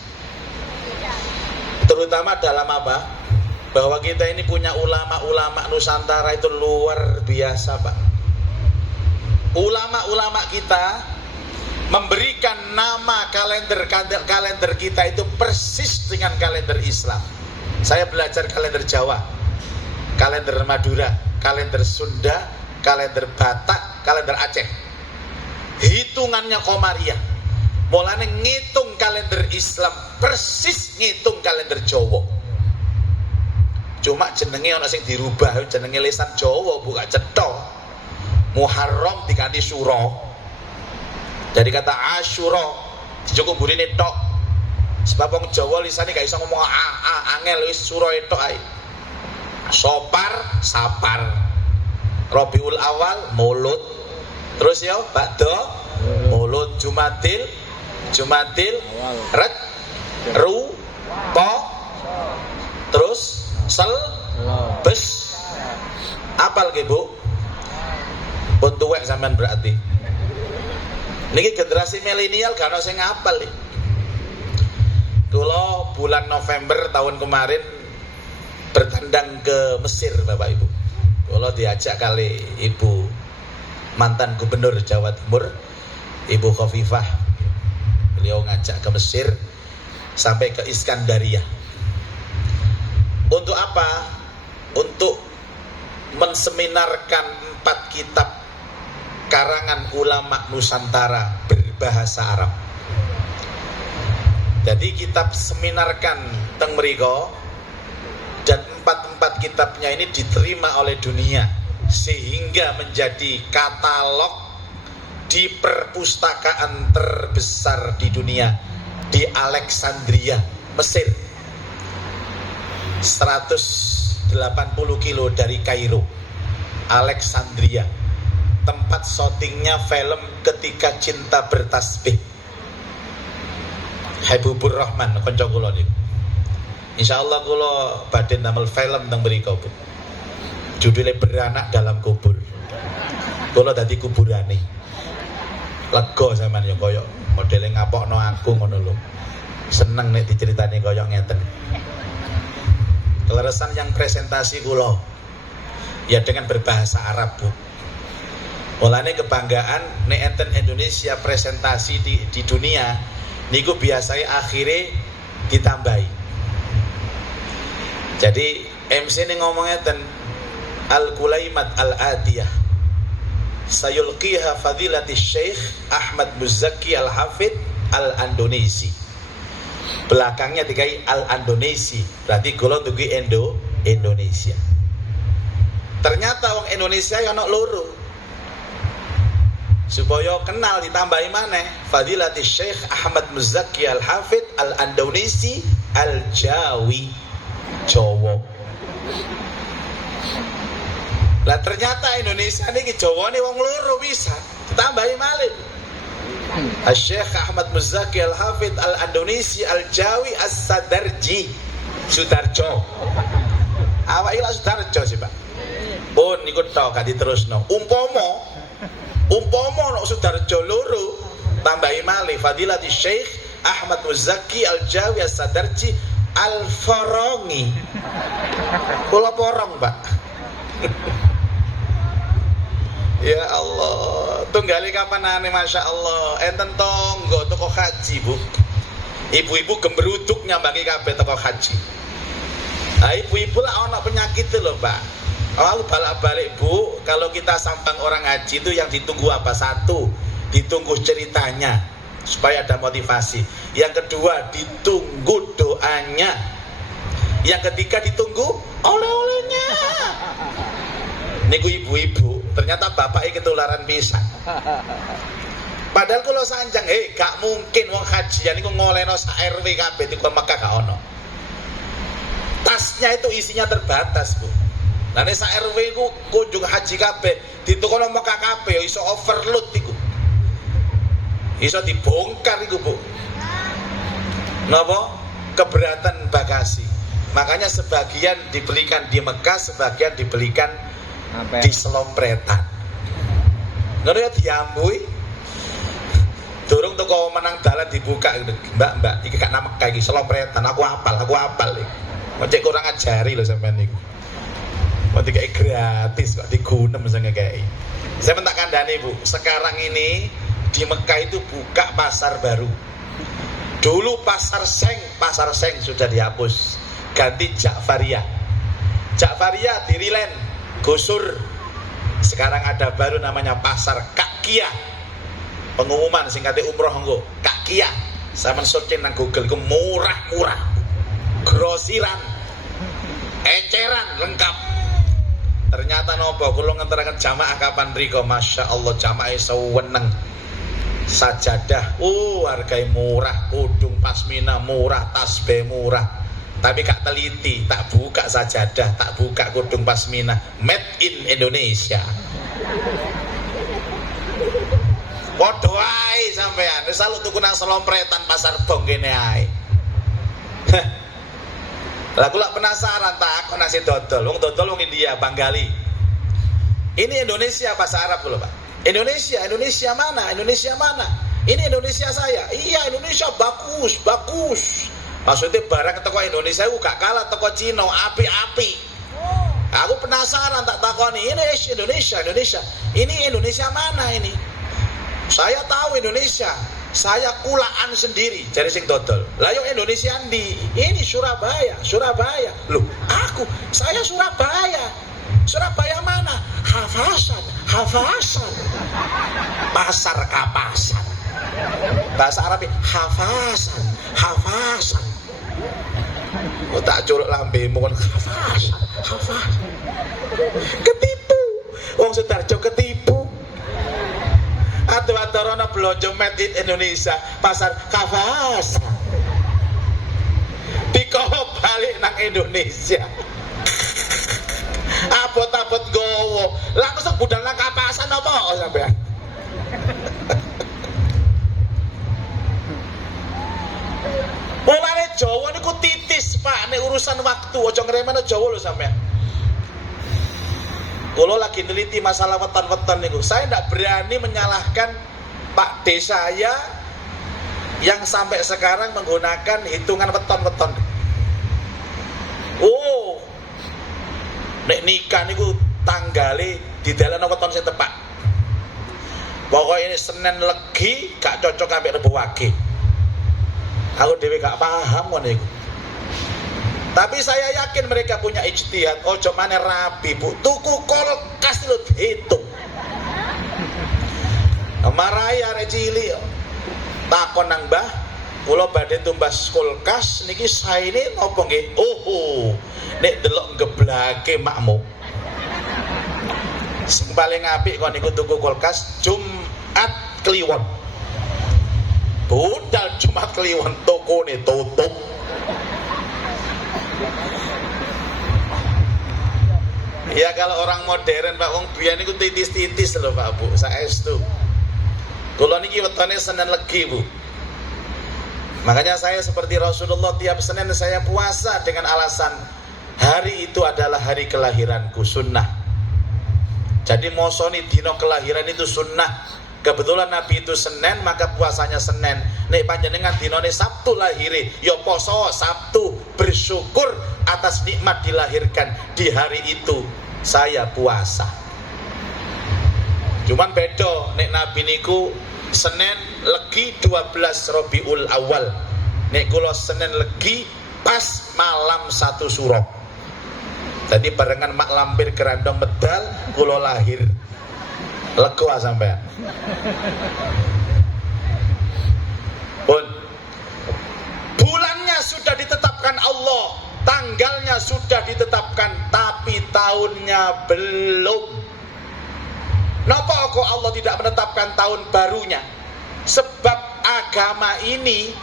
Terutama dalam apa? Bahwa kita ini punya ulama-ulama Nusantara itu luar biasa, Pak. Ulama-ulama kita memberikan nama kalender kita itu persis dengan kalender Islam. Saya belajar kalender Jawa, kalender Madura, kalender Sunda, kalender Batak, kalender Aceh. Hitungannya Komariah. Mulane ngitung kalender Islam persis ngitung kalender Jawa. Cuma jenenge ana sing dirubah, jenenge lisan Jawa bukan cetha. Muharram diganti Syura. Dari kata Asyura cukup burine tok. Sebab wong Jawa lisane gak iso ngomong angel wis Syura tok ae. Sopar, sapar. Rabiul Awal, mulut. Terus ya, Ba'da, mulut. Jumadil, Ret, Ru, Po, terus Sel, Bes. Apal ke Bu? Pun tuwek sampean berarti. Niki generasi milenial gak ono sing ngapal iki. Kula bulan November tahun kemarin bertandang ke Mesir Bapak Ibu. Kula diajak kali Ibu mantan Gubernur Jawa Timur, Ibu Khofifah. Beliau ngajak ke Mesir sampai ke Iskandaria. Untuk apa? Untuk menseminarkan 4 kitab karangan ulama Nusantara berbahasa Arab. Jadi kitab seminarkan teng mriko dan 4 kitabnya ini diterima oleh dunia sehingga menjadi katalog di perpustakaan terbesar di dunia di Alexandria, Mesir. 180 kilo dari Kairo, Alexandria. Tempat syutingnya film Ketika Cinta Bertasbih. Habibur Rahman kanca kula niku. Insyaallah kula badhe damel film teng mriku, Bu. Judulnya Beranak Dalam Kubur. Kula dadi kuburane. Lega sampean ya kaya modele ngapokno aku ngono lho. Seneng nek diceritani kaya ngeten. Keleresan yang presentasi kula ya dengan berbahasa Arab, Bu. Mulane kebanggaan nek enten Indonesia presentasi di dunia niku biasanya akhirnya ditambahi. Jadi MC ini ngomong ngeten, Al-Kulaimat Al-Atiyah sayulqiha fadilati Syekh Ahmad Muzaki Al-Hafid Al-Andonesi. Belakangnya dikai Al-Andonesi, berarti kula dugi Indonesia. Ternyata wong Indonesia yang ana loro. Supaya kenal ditambahi maneh fadilati Syekh Ahmad Muzaki Al-Hafid Al-Andonesi Al-Jawi Jawa. Lah ternyata Indonesia niki Jawane wong loro bisa ditambahi malih. Syekh Ahmad Muzaki Al-Hafid Al-Andonesi Al-Jawi As-Sadarji Sudarjo. Awake lak Sudarjo sih, Pak. Pun niku tok gak diterusno. Umpama nek Sudarjo loro tambahi malih fadilati Syekh Ahmad Muzaki Al-Jawi As-Sadarji Al-Farongi. Kula porong, Pak. Ya Allah, tunggali kapanane Masya Allah. Enten tonggo toko haji, Bu. Ibu-ibu gemberuduk nyambangi kabeh toko haji. Nah, ibu-ibu lah ana penyakit lho, Pak. Lalu balik-balik, Bu, kalau kita sambang orang haji itu yang ditunggu apa? Satu, ditunggu ceritanya supaya ada motivasi. Yang kedua, ditunggu doanya. Yang ketiga, ditunggu oleh-olehnya. Niku ibu-ibu, ternyata bapaknya ketularan pisan. Padahal kalau sanjang, gak mungkin wong hajian niku ngolehno sak RW kabeh di Mekah gak ono. Tasnya itu isinya terbatas, Bu. Nah nek sak RW ku kunjung haji kabeh, ditukono Mekah kabeh iso overload iku. Iso dibongkar iku, Bu. Napa? Keberatan bagasi. Makanya sebagian dibelikan di Mekah, sebagian dibelikan di Selompretan. Ngono ya diambui. Durung teko menang dalan dibuka, Mbak, iki gak nang Mekah iki Selompretan. Aku apal iki. Cek kurang ajari lho sampean niku. Kok dikai gratis, kok digunem sange kae. Saya tak kandhani, Bu. Sekarang ini di Mekah itu buka pasar baru. Dulu pasar Seng sudah dihapus. Ganti Ja'fariyah. Ja'fariyah dirilen, gusur. Sekarang ada baru namanya pasar Kakia. Pengumuman singkatnya umroh engko. Kakia. Sampeyan searching nang Google ku murah-murah. Grosiran. eceran lengkap. Ternyata nopo kula ngenteraken jamaah kapan riko, Masya Allah jamaah seweneng. Sajadah harganya murah, kudung pasmina murah, tasbih murah. Tapi gak teliti, tak buka sajadah, tak buka kudung pasmina, made in Indonesia. Podo ae sampean, wis saluk tuku nang selompretan pasar bong kene ae. Lah kula penasaran tak kok nasi dodol. Wong dodol wong India, Banggali. Ini Indonesia bahasa Arab lho, Pak. Indonesia mana? Indonesia mana? Ini Indonesia saya. Iya, Indonesia bagus, bagus. Maksudnya barang teko Indonesia itu gak kalah teko Cina, api-api. Aku penasaran tak takoni, ini Indonesia. Ini Indonesia mana ini? Saya tahu Indonesia. Saya kulaan sendiri dari sing dodol. Lah yo Indonesia ndi? Ini Surabaya. Loh, saya Surabaya. Surabaya mana? Hafasan. Pasar Kapasan. Bahasa Arabnya hafasan. Oh, tak culuk lambemu kon hafasan. Ketipu. Wong Sudarjo ketipu. Atuh-atuh belanja made in Indonesia, pasar Kapasan. Dikowo balik nang Indonesia. Abot-abot gowo. Langsung budal nang Kapasan apa sampean? Mulane Jawa niku titis, Pak, nek urusan waktu. Aja ngremehno Jawa lho sampean. Kalau lagi neliti masalah weton-weton niku, saya tidak berani menyalahkan Pak D saya yang sampai sekarang menggunakan hitungan weton-weton. Oh, nek nikah niku tanggale didalekno weton sing tepat. Pokoknya ini Senin Legi gak cocok ambek Rebo Wage. Aku dhewe gak paham ngono iku. Tapi saya yakin mereka punya ijtihad. Ojo maneh rabi, Bu. Tuku kulkas lho dihitung. Marai arek cilik takon nang Mbah, kula badhe tumbas kulkas niki saene napa nggih? Oh, nek delok geblake makmu. Sing paling apik kon niku tuku kulkas Jumat Kliwon. Budal Jumat Kliwon tokone tutup. Ya kalau orang modern Pak, wong biyen niku titis-titis lho Pak Bu, saestu. Kula niki wetone Senin Legi, Bu. Makanya saya seperti Rasulullah tiap Senin saya puasa dengan alasan hari itu adalah hari kelahiranku, sunnah. Jadi mosoni dino kelahiran itu sunnah. Kebetulan Nabi itu Senin, maka puasanya Senin. Nek panjenengan dinone Sabtu lahire, ya poso Sabtu, bersyukur atas nikmat dilahirkan di hari itu. Saya puasa. Cuman beda nek Nabi niku Senin Legi 12 Rabiul Awal. Nek kula Senin Legi pas malam 1 Suro. Jadi barengan mak lampir kerandong medal kula lahir. Lego sampean. Pun bulannya sudah ditetapkan Allah, tanggalnya sudah ditetapkan, tapi tahunnya belum. Napa kok Allah tidak menetapkan tahun barunya? Sebab agama ini,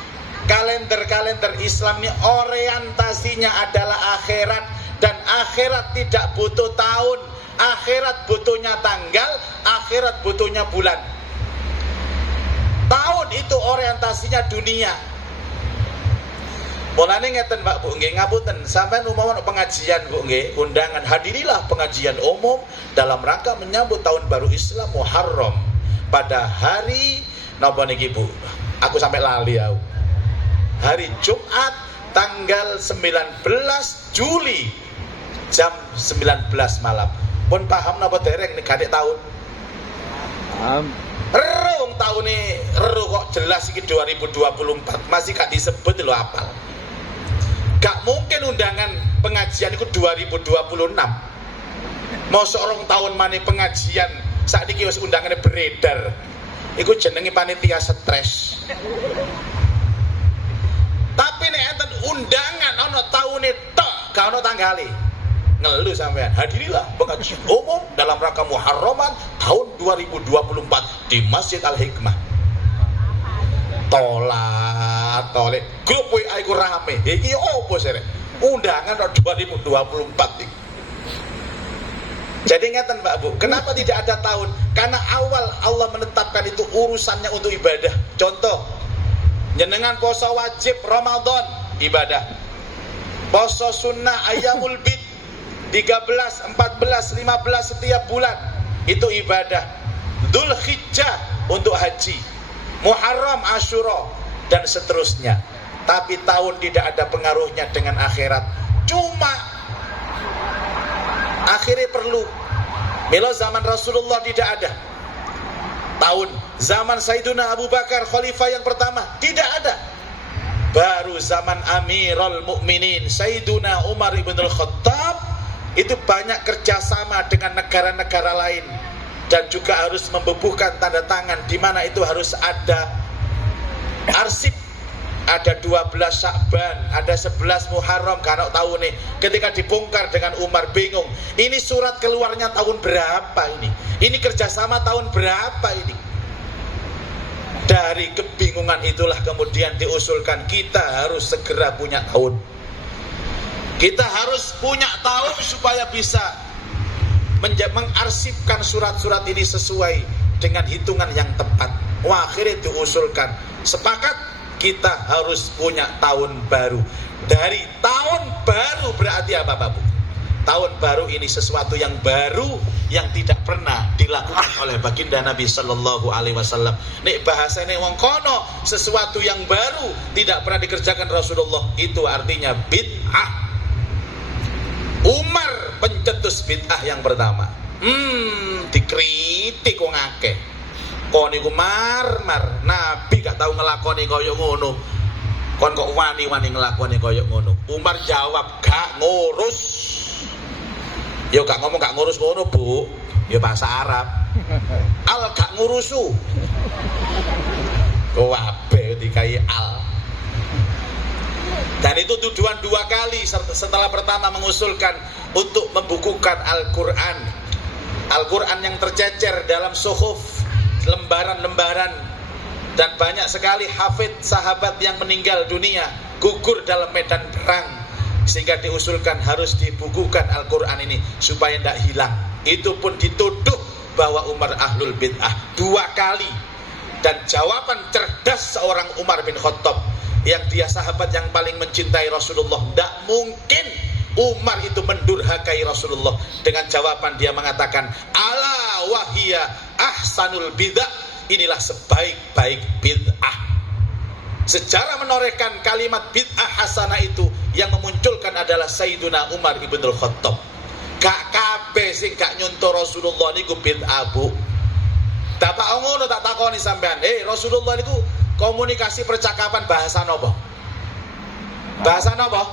kalender Islam ini orientasinya adalah akhirat, dan akhirat tidak butuh tahun. Akhirat butuhnya tanggal, akhirat butuhnya bulan. Tahun itu orientasinya dunia. Mulane ngeten Pak Bu nggih, ngapunten, sampean umpama pengajian Bu nggih, undangan hadirilah pengajian umum dalam rangka menyambut tahun baru Islam Muharram pada hari napa niki Bu? Aku sampai lali aku. Hari Jumat tanggal 19 Juli jam 19 malam. Pun paham napa dereng nek gadek tahun? Paham. Rung tahune kok jelas iki 2024 masih gak disebut lho apal. Gak mungkin undangan pengajian itu 2026. Mosok rong tahun maneh pengajian sakniki wis undangane beredar. Iku jenenge panitia stres. Tapi nek enten undangan ana taune tok, gak ana tanggale. ngeluh sampean. Hadirilah pengajian umum dalam rangka Muharraman tahun 2024 di Masjid Al-Hikmah. Tolak grup WA iku rame. Iki opo sih? Undangan 2024 iki. Jadi ngeten Pak Bu, kenapa tidak ada tahun? Karena awal Allah menetapkan itu urusannya untuk ibadah. Contoh, jenengan poso wajib Ramadan ibadah, poso sunnah Ayyamul Bid 13, 14, 15 setiap bulan itu ibadah. Dzulhijjah untuk haji, Muharram, Asyura dan seterusnya. Tapi tahun tidak ada pengaruhnya dengan akhirat. Cuma akhirnya perlu. Milo zaman Rasulullah tidak ada tahun. Zaman Sayyiduna Abu Bakar khalifah yang pertama tidak ada. Baru zaman Amirul Mukminin Sayyiduna Umar ibn al-Khattab itu banyak kerjasama dengan negara-negara lain dan juga harus membubuhkan tanda tangan, di mana itu harus ada arsip. Ada 12 Sya'ban, ada 11 Muharram, karena tahu nih, ketika dibongkar dengan Umar bingung, ini surat keluarnya tahun berapa ini? Ini kerjasama tahun berapa ini? Dari kebingungan itulah kemudian diusulkan kita harus segera punya tahun. Kita harus punya tahun supaya bisa mengarsipkan surat-surat ini sesuai dengan hitungan yang tepat. Wah, akhirnya diusulkan, sepakat kita harus punya tahun baru. Dari tahun baru berarti apa Pak Bu? Tahun baru ini sesuatu yang baru yang tidak pernah dilakukan oleh baginda Nabi Sallallahu Alaihi Wasallam. Nek bahasane wong kono, sesuatu yang baru tidak pernah dikerjakan Rasulullah, itu artinya bid'ah. Umar pencetus bid'ah yang pertama. Dikritik wong akeh. Kon niku mar-mar, Nabi gak tahu ngelakoni kaya ngono. Kon kok wani-wani ngelakoni kaya ngono. Umar jawab, gak ngurus. Ya gak ngomong gak ngurus ngono, Bu. Ya bahasa Arab. Al gak ngurusu. Kabeh dikai al. Dan itu tuduhan 2 kali setelah pertama mengusulkan untuk membukukan Al-Qur'an. Al-Qur'an yang tercecer dalam suhuf, lembaran-lembaran, dan banyak sekali hafid sahabat yang meninggal dunia, gugur dalam medan perang, sehingga diusulkan harus dibukukan Al-Quran ini supaya tidak hilang. Itu pun dituduh bahwa Umar ahlul bid'ah 2 kali. Dan jawaban cerdas seorang Umar bin Khattab, yang dia sahabat yang paling mencintai Rasulullah, tidak mungkin Umar itu mendurhakai Rasulullah. Dengan jawaban dia mengatakan, ala wahiyya ahsanul bid'ah, inilah sebaik-baik bid'ah. Sejarah menorehkan kalimat bid'ah hasanah itu yang memunculkan adalah Sayyiduna Umar ibn al-Khattab. Gak kabeh sing gak nyontoh Rasulullah niku bid'ah, Bu. Dapat ngono tak takoni sampean, Rasulullah niku komunikasi percakapan bahasa napa? Bahasa napa?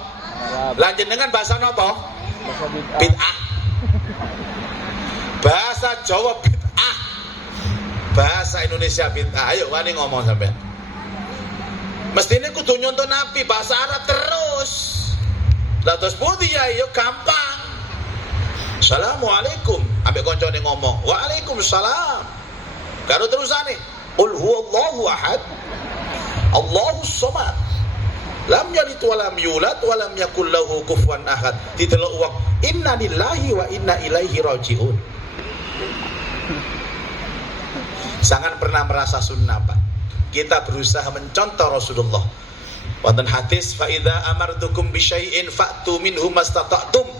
Lanjut dengan bahasa napa? Bid'ah. Bahasa Jawa bid'ah, bahasa Indonesia bid'ah. Ayo wani ngomong sampean. Mestine kudu nyontoh Nabi, bahasa Arab terus. Lah terus pundi ya? Yo gampang. Assalamualaikum, ambek koncone ngomong, waalaikumsalam. Karo terusane, qul huwallahu ahad, Allahus samad, lam yalid wa lam yulad wa lam yakul lahu kufuwan ahad. Didelok wong, inna lillahi wa inna ilaihi rajiun. Jangan pernah merasa sunnah, Pak. Kita berusaha mencontoh Rasulullah. Wonten hadis, fa idza amartukum bi syai'in fa'tu minhu mastata'tum.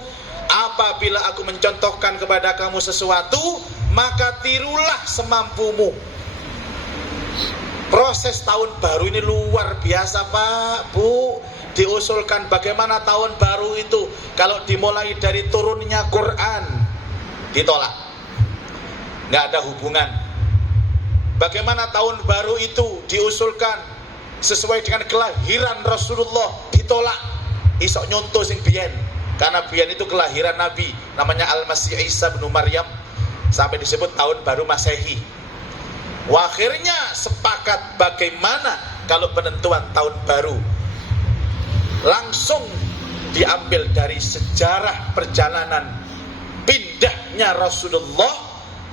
Apabila aku mencontohkan kepada kamu sesuatu, maka tirulah semampumu. Proses tahun baru ini luar biasa, Pak, Bu. Diusulkan bagaimana tahun baru itu kalau dimulai dari turunnya Quran, ditolak. Nggak ada hubungan. Bagaimana tahun baru itu diusulkan sesuai dengan kelahiran Rasulullah, ditolak. Isok nyontoh sing biyen, karena biyen itu kelahiran Nabi, namanya Al-Masih Isa bin Maryam, sampai disebut tahun baru Masehi. Akhirnya sepakat bagaimana kalau penentuan tahun baru langsung diambil dari sejarah perjalanan pindahnya Rasulullah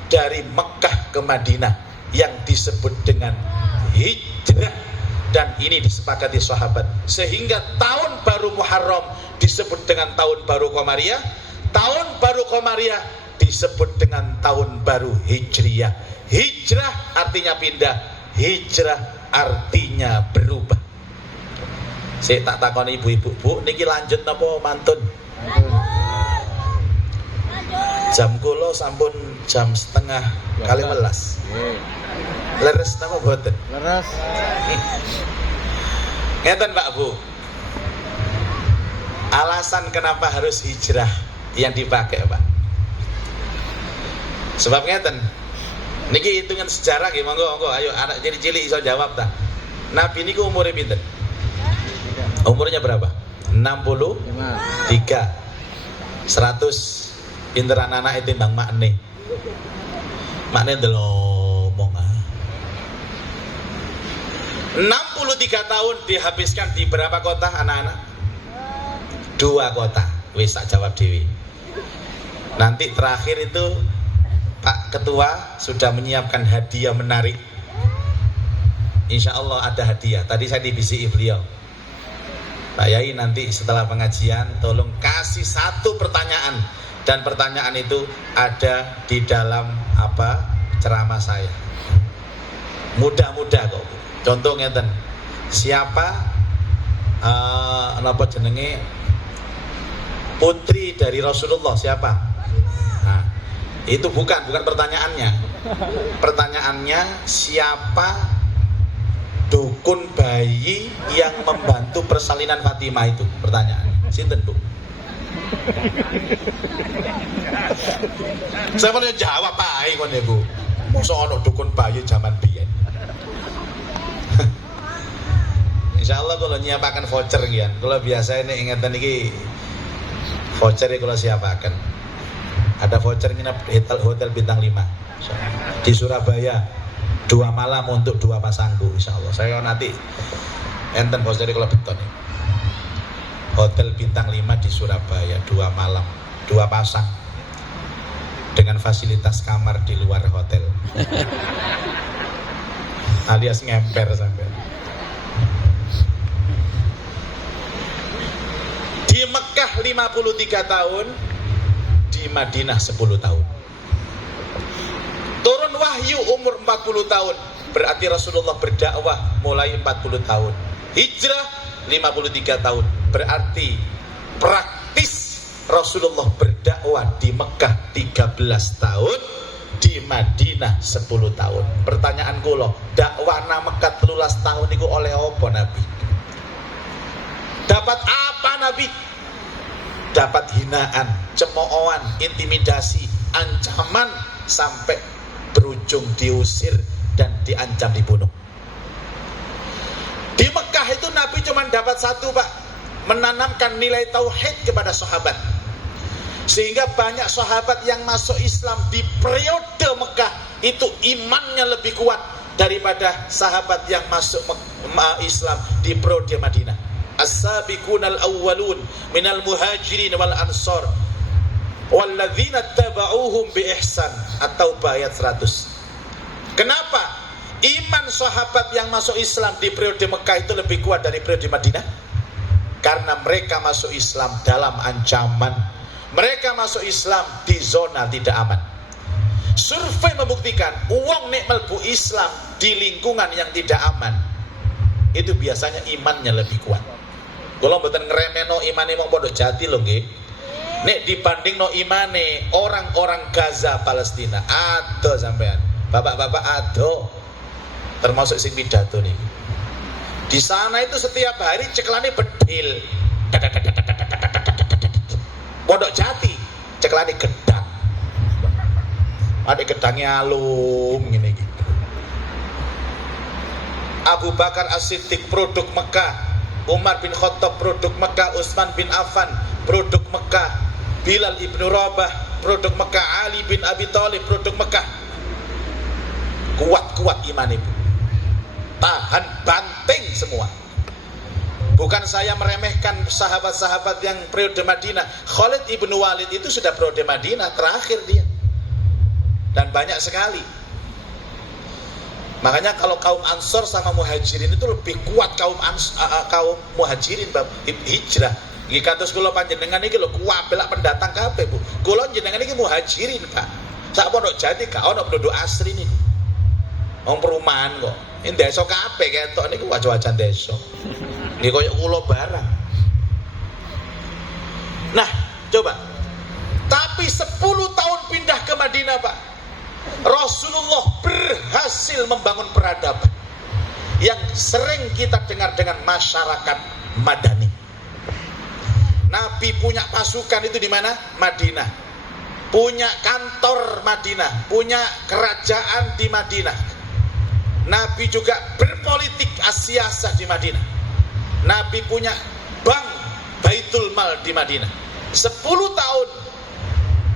dari Mekah ke Madinah yang disebut dengan hijrah, dan ini disepakati sahabat, sehingga tahun baru Muharram disebut dengan tahun baru Qamariyah, tahun baru Qamariyah disebut dengan tahun baru Hijriyah. Hijrah artinya pindah, hijrah artinya berubah. Saya tak takoni ibu-ibu, Bu, niki lanjut napa mantun? Jam kula sampun jam setengah kali 11. Leres napa boten? Leres. Ngeten Pak Bu. Alasan kenapa harus hijrah yang dipakai Pak? Sebab ngeten. Niki hitungan sejarah nggih, monggo ayo anak cilik-cilik iso jawab ta. Nabi niku umure pinten? Umurnya berapa? 63. 100. Pinter anak-anak itu timbang makne. Makne ndelomong. 63 tahun dihabiskan di berapa kota anak-anak? 2 kota. Wis tak jawab dewi. Nanti terakhir itu Pak Ketua sudah menyiapkan hadiah menarik. Insya Allah ada hadiah. Tadi saya dibisiki beliau, Pak Yai, nanti setelah pengajian tolong kasih 1 pertanyaan, dan pertanyaan itu ada di dalam ceramah saya. Mudah-mudah kok. Contoh ngeten, siapa napa jenenge putri dari Rasulullah, siapa? Nah, itu bukan pertanyaannya. Pertanyaannya, siapa dukun bayi yang membantu persalinan Fatimah itu? Pertanyaannya. Sinten, Bu? Saya mau jawab ae kon ya, Bu. Mosok ono dukun bayi zaman biyen. Insyaallah kalau nyiapaken voucher ngian. Kalau biasa ini ingatan iki voucher kalau siapaken. Ada voucher nginep hotel bintang 5 di Surabaya, 2 malam untuk 2 pasangku, insyaallah. Saya nanti enten voucher kalau beton. Hotel bintang 5 di Surabaya, 2 malam, 2 pasang. Dengan fasilitas kamar di luar hotel. Alias ngemper sampai. Di Mekah 53 tahun, di Madinah 10 tahun. Turun wahyu umur 40 tahun, berarti Rasulullah berdakwah mulai 40 tahun. Hijrah 53 tahun, berarti praktis Rasulullah berdakwah di Mekah 13 tahun, di Madinah 10 tahun. Pertanyaan kula, dakwah nang Mekah 13 tahun niku oleh apa Nabi? Dapat apa Nabi? Dapat hinaan, cemoohan, intimidasi, ancaman, sampai berujung diusir dan diancam dibunuh. Di Mekah itu Nabi cuma dapat 1 Pak, menanamkan nilai tauhid kepada sahabat, sehingga banyak sahabat yang masuk Islam di periode Mekah itu imannya lebih kuat daripada sahabat yang masuk Islam di periode Madinah. As-sabiqunal awwalun minal muhajirin wal ansor walladzina tabauhum bi ihsan. At-Taubah ayat 100. Kenapa iman sahabat yang masuk Islam di periode Mekah itu lebih kuat dari periode Madinah? Karena mereka masuk Islam dalam ancaman, mereka masuk Islam di zona tidak aman. Survei membuktikan uang nek melbu Islam di lingkungan yang tidak aman itu biasanya imannya lebih kuat. Kalau mboten ngremeno imane wong pondok jati lho nggih. Nek dibanding no imane orang-orang Gaza Palestina, ado sampean. Bapak-bapak ado. Termasuk sing pidato nih. Di sana itu setiap hari ceklane bedil. Pondok jati ceklane gedang. Ada gedangnya alum gini gitu. Abu Bakar As-Siddiq produk Mekah, Umar bin Khattab produk Mekah, Utsman bin Affan produk Mekah, Bilal ibnu Rabah produk Mekah, Ali bin Abi Thalib produk Mekah. Kuat-kuat iman ibu, tahan banting semua. Bukan saya meremehkan sahabat-sahabat yang periode Madinah. Khalid ibnu Walid itu sudah periode Madinah terakhir dia, dan banyak sekali. Makanya kalau kaum Ansor sama Muhajirin itu lebih kuat kaum Muhajirin bab hijrah. Iki kados kula panjenengan iki lho kuwabelak pendatang kabeh, Bu. Kula jenengan iki Muhajirin, Pak. Sak pondok Jati gak ono penduduk asli niku. Wong perumahan kok. Ini desa kabeh ketok niku wajah-wajah desa. Nggih koyo kula barang. Nah, coba. Tapi 10 tahun pindah ke Madinah, Pak. Rasulullah berhasil membangun peradaban yang sering kita dengar dengan masyarakat Madani. Nabi punya pasukan itu di mana? Madinah. Punya kantor Madinah, punya kerajaan di Madinah. Nabi juga berpolitik asiasah di Madinah. Nabi punya bank Baitul Mal di Madinah. 10 tahun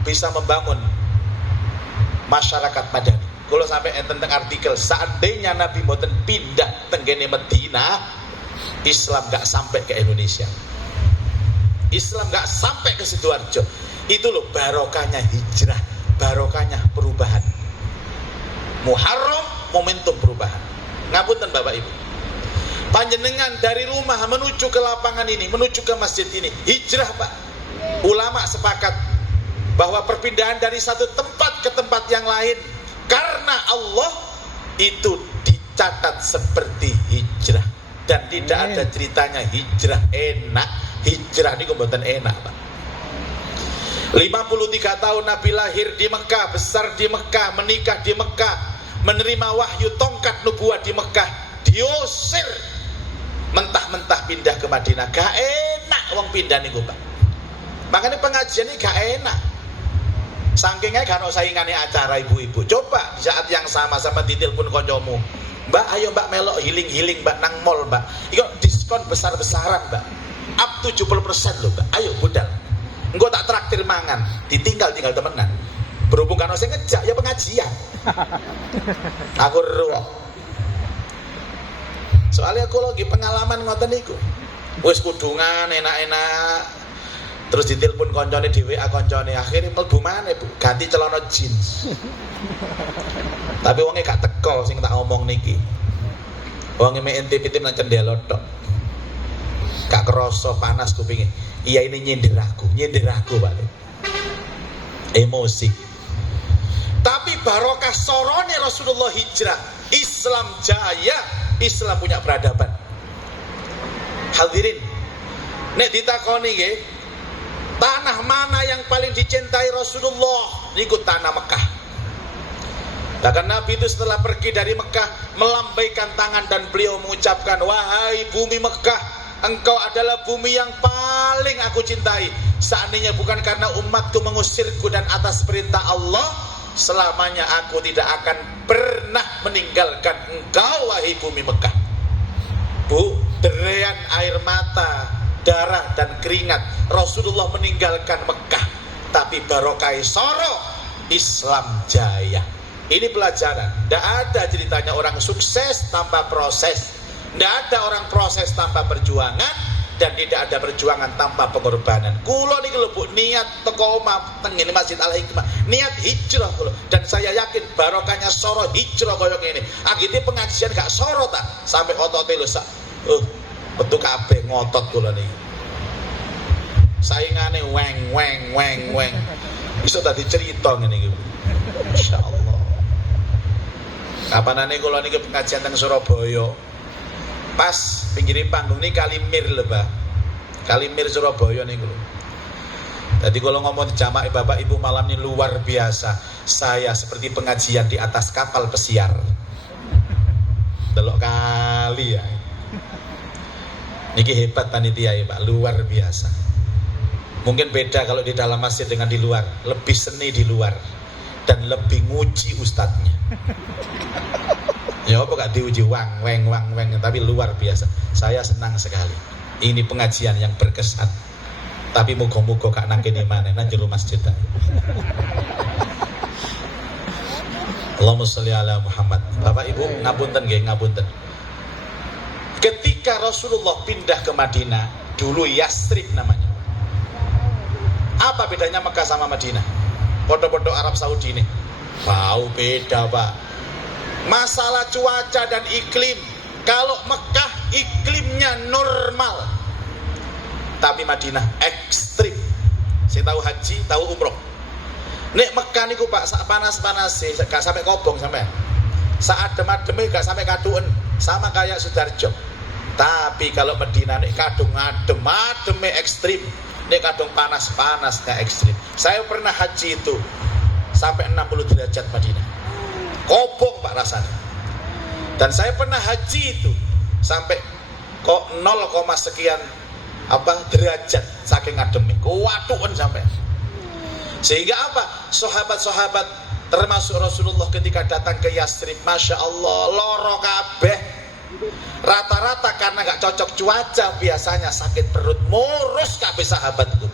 bisa membangun masyarakat Madani. Kalau sampai tentang artikel, seandainya Nabi mboten pindah tenggene Madinah, Islam gak sampai ke Indonesia. Islam gak sampai ke Sidoarjo. Itu loh barokahnya hijrah, barokahnya perubahan. Muharram momentum perubahan. Ngapunten Bapak Ibu. Panjenengan dari rumah menuju ke lapangan ini, menuju ke masjid ini, hijrah, Pak. Ulama sepakat bahwa perpindahan dari satu tempat ke tempat yang lain karena Allah itu dicatat seperti hijrah, dan tidak ada ceritanya hijrah enak. Hijrah ini mboten enak, Pak. 53 tahun Nabi lahir di Mekah, besar di Mekah, menikah di Mekah, menerima wahyu tongkat nubuah di Mekah, diusir mentah-mentah pindah ke Madinah. Gak enak wong pindah niku, Pak. Makanya pengajian ini gak enak. Sangkingnya kan saingane acara ibu-ibu. Coba di saat yang sama ditelepon koncomu, Mbak, ayo Mbak melok healing Mbak nang mall Mbak. Iko diskon besar-besaran Mbak. Up 70% loh Mbak. Ayo budal. Engko tak traktir mangan, ditinggal temenan. Berhubung kan saya ngejak ya pengajian. Aku ruwet. Soalnya aku lagi pengalaman ngoten niku. Wis kudungan enak-enak. Terus ditelepon koncone di WA koncone, akhirnya mlebu maneh Bu, ganti celana jeans. Tapi wonge gak teko sing tak omong niki. Wonge mek intip-intip nang cendela tok. Gak kerasa panas kupinge. Iya ini nyindir aku Pak. Emosi. Tapi barokah sorone Rasulullah hijrah, Islam jaya, Islam punya peradaban. Hadirin, nek ditakoni nggih, tanah mana yang paling dicintai Rasulullah? Niku tanah Mekah. Bahkan Nabi itu setelah pergi dari Mekah melambaikan tangan dan beliau mengucapkan, wahai bumi Mekah, engkau adalah bumi yang paling aku cintai. Seandainya bukan karena umatku mengusirku dan atas perintah Allah, selamanya aku tidak akan pernah meninggalkan engkau wahai bumi Mekah. Bu, derean air mata, darah dan keringat Rasulullah meninggalkan Mekah, tapi barokah soro Islam jaya. Ini pelajaran. Tidak ada ceritanya orang sukses tanpa proses, tidak ada orang proses tanpa perjuangan, dan tidak ada perjuangan tanpa pengorbanan. Kulo niki lho Bu, niat teko omah teng ngene Masjid Al Hikmah, niat hijrah kulo, dan saya yakin barokahnya soro hijrah koyo ngene. Agite pengajian gak soro ta sampai otote lho sak. Betul kabeh ngotot kula niki. Saingane weng. Iso dadi cerita ngene iki. Insyaallah. Kapanane kula niki pengajian teng Surabaya. Pas pinggirin panggung ini Kalimir lho, Pak. Kalimir Surabaya niku lho. Jadi kalau ngomong jamaah Bapak Ibu malam ini luar biasa. Saya seperti pengajian di atas kapal pesiar. Delok kali ya. Niki hebat panitia ya Pak, luar biasa. Mungkin beda kalau di dalam masjid dengan di luar, lebih seni di luar dan lebih nguji ustadznya. Ya apa gak diuji wang, tapi luar biasa. Saya senang sekali. Ini pengajian yang berkesan. Tapi muga-muga gak nang kene maneh nang jero masjid. Allahumma sholli ala Muhammad. Bapak Ibu ngapunten nggih, ngapunten. Ketika Rasulullah pindah ke Madinah, dulu Yasrib namanya. Apa bedanya Mekah sama Madinah? Podo-podo Arab Saudi ini. Wow, beda Pak. Masalah cuaca dan iklim. Kalau Mekah iklimnya normal, tapi Madinah ekstrim. Saya tahu haji, tahu umroh. Nek Mekah niku Pak, sak panas-panas sih, gak sampai kobong sampai. Saat adem-adem gak sampai kaduen, sama kayak Sudarjo. Tapi kalau Madinah nek kadung adem-adem ekstrim, nek kadung panas-panas gak ekstrim. Saya pernah haji itu sampai 60 derajat Madinah. Kobong Pak rasanya. Dan saya pernah haji itu sampai kok 0, sekian derajat saking ademnya. Kuwatuan sampai. Sehingga apa? Sahabat-sahabat termasuk Rasulullah ketika datang ke Yasrib, Masya Allah, loro kabeh. Rata-rata karena gak cocok cuaca, biasanya sakit perut, murus kabeh sahabat itu.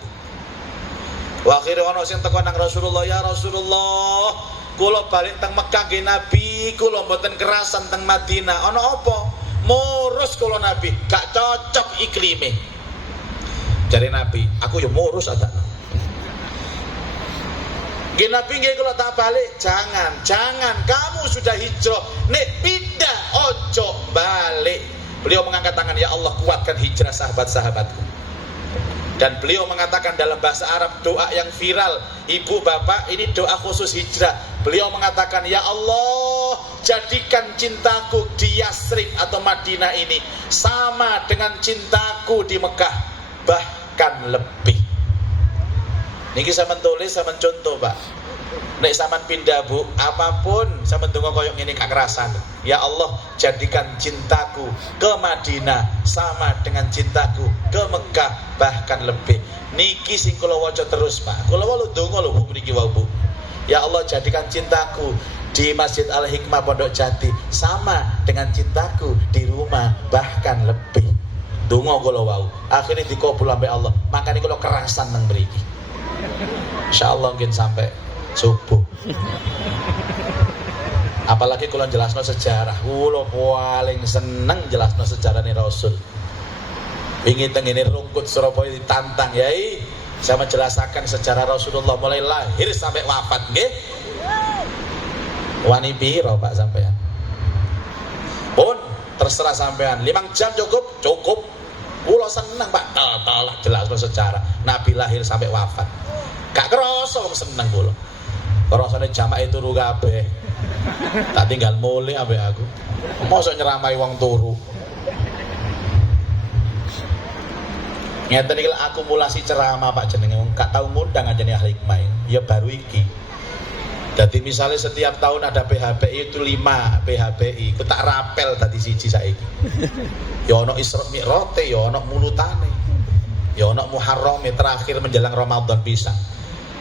Wa akhirnya ono sing teko nang Rasulullah, ya Rasulullah, kula balik teng Mekah nggih Nabi, kula mboten kerasan teng Madinah. Ono apa? Murus kula Nabi, gak cocok iklime. Jare Nabi, aku ya murus ada. Nggih Nabi nggih kula tak balik, jangan, kamu sudah hijrah, nek pindah ojo balik. Beliau mengangkat tangan, ya Allah kuatkan hijrah sahabat-sahabatku. Dan beliau mengatakan dalam bahasa Arab doa yang viral, ibu bapak ini doa khusus hijrah. Beliau mengatakan, ya Allah jadikan cintaku di Yasrib atau Madinah ini sama dengan cintaku di Mekah, bahkan lebih. Niki sampean tulis, sampean contoh Pak. Nek sampean pindah Bu, apapun sampean donga koyo ngene gak kerasan. Ya Allah, jadikan cintaku ke Madinah sama dengan cintaku ke Mekah, bahkan lebih. Niki sing kula waca terus Pak. Kula walu donga lho Bu mriki wau Bu. Ya Allah, jadikan cintaku di Masjid Al-Hikmah Pondok Jati sama dengan cintaku di rumah, bahkan lebih. Donga kula wau. Akhirnya dikabul sampai Allah. Makanya kula kerasan nang mriki. Insyaallah mungkin sampai subuh. Apalagi kalau jelasno sejarah, kula paling seneng jelasno sejarahnya Rasul. Ingin tengene rungkut Surabaya ditantang, yai. Saya menjelaskan sejarah Rasulullah mulai lahir sampai wafat, nggih. Wani piro Pak sampean? Pun terserah sampean. 5 jam cukup? Cukup. Kula seneng Pak, telah jelasno sejarah Nabi lahir sampai wafat. Gak kerasa wong seneng kula. Rasane jamaah turu kabeh. Tak tinggal mulai ambek aku. Mosok nyeramai wong turu. Ngeten iki akumulasi ceramah Pak jenenge wong gak tau ngundang aja nih ahli hikmah. Ya baru iki. Jadi misalnya setiap tahun ada PHBI itu 5 PHBI. Ku tak rapel tadi siji saiki. Ya ono Isra Mi'raj, ya ono mulutane. Ya ono Muharram terakhir menjelang Ramadan bisa.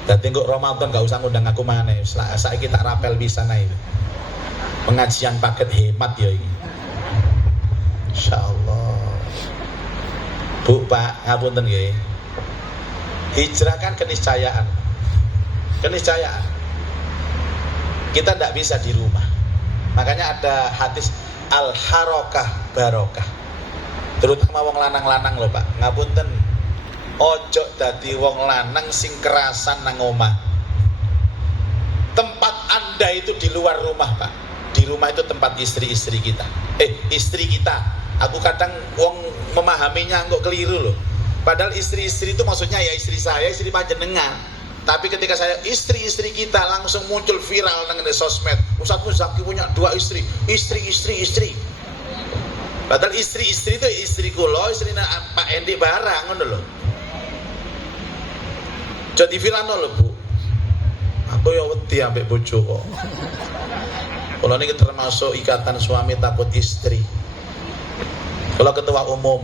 Dadi kok Ramadan gak usah ngundang aku maneh. Saiki tak rapel bisa nae. Pengajian paket hemat ya iki. Insyaallah. Bu Pak, ngapunten nggih. Hijrah kan keniscayaan. Keniscayaan. Kita tidak bisa di rumah. Makanya ada hadis al-harokah barokah. Terutama wong lanang-lanang lho Pak. Ngapunten. Ojo dadi wong lanang sing kerasan nang omah. Tempat Anda itu di luar rumah Pak. Di rumah itu tempat istri-istri kita. Istri kita. Aku kadang wong memahaminya kok keliru loh. Padahal istri-istri itu maksudnya ya istri saya, istri panjenengan. Tapi ketika saya istri-istri kita langsung muncul viral nang sosmed. Ustaz Muzaki punya 2 istri. Istri. Padahal istri-istri itu istri kula, istri Pak Endi barang ngono lho. Jadi viral lho Bu. Aku ya wedi ambek bojo kok. Kula niki termasuk ikatan suami takut istri. Kula ketua umum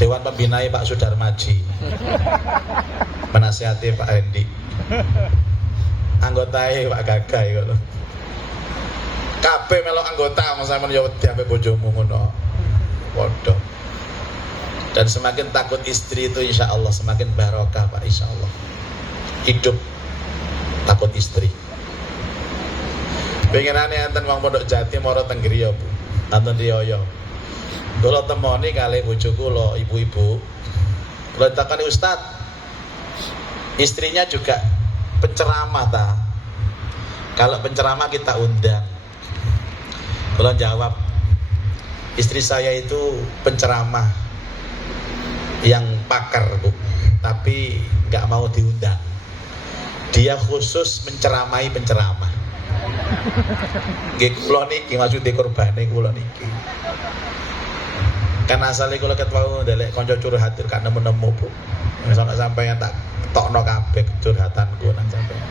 Dewan Pembina Pak Sudarmaji, menasihati Pak Hendi, anggotae Pak Gagai ngono. Kabeh melok anggota mong sampean ya wedi ambek bojomu ngono. Padha. Dan semakin takut istri itu insya Allah semakin barokah Pak, insya Allah. Hidup takut istri. Pengenane enten wong Pondok Jati mara teng griya Bu. Nonton riyo. Kula temoni kalih bojo kula, ibu-ibu. Kula takoni Ustaz, istrinya juga penceramah ta? Kalau penceramah kita undang. Kula jawab, istri saya itu penceramah yang pakar, Bu, tapi nggak mau diundang. Dia khusus menceramai penceramah. Nggih kula niki maksudé kurbane kula niki. Kan asale kula ket wau ndelek kanca curhat kan nemu-nemu, Bu. Sampe sampeyan tak tokno kabeh curhatanku nang sampeyan.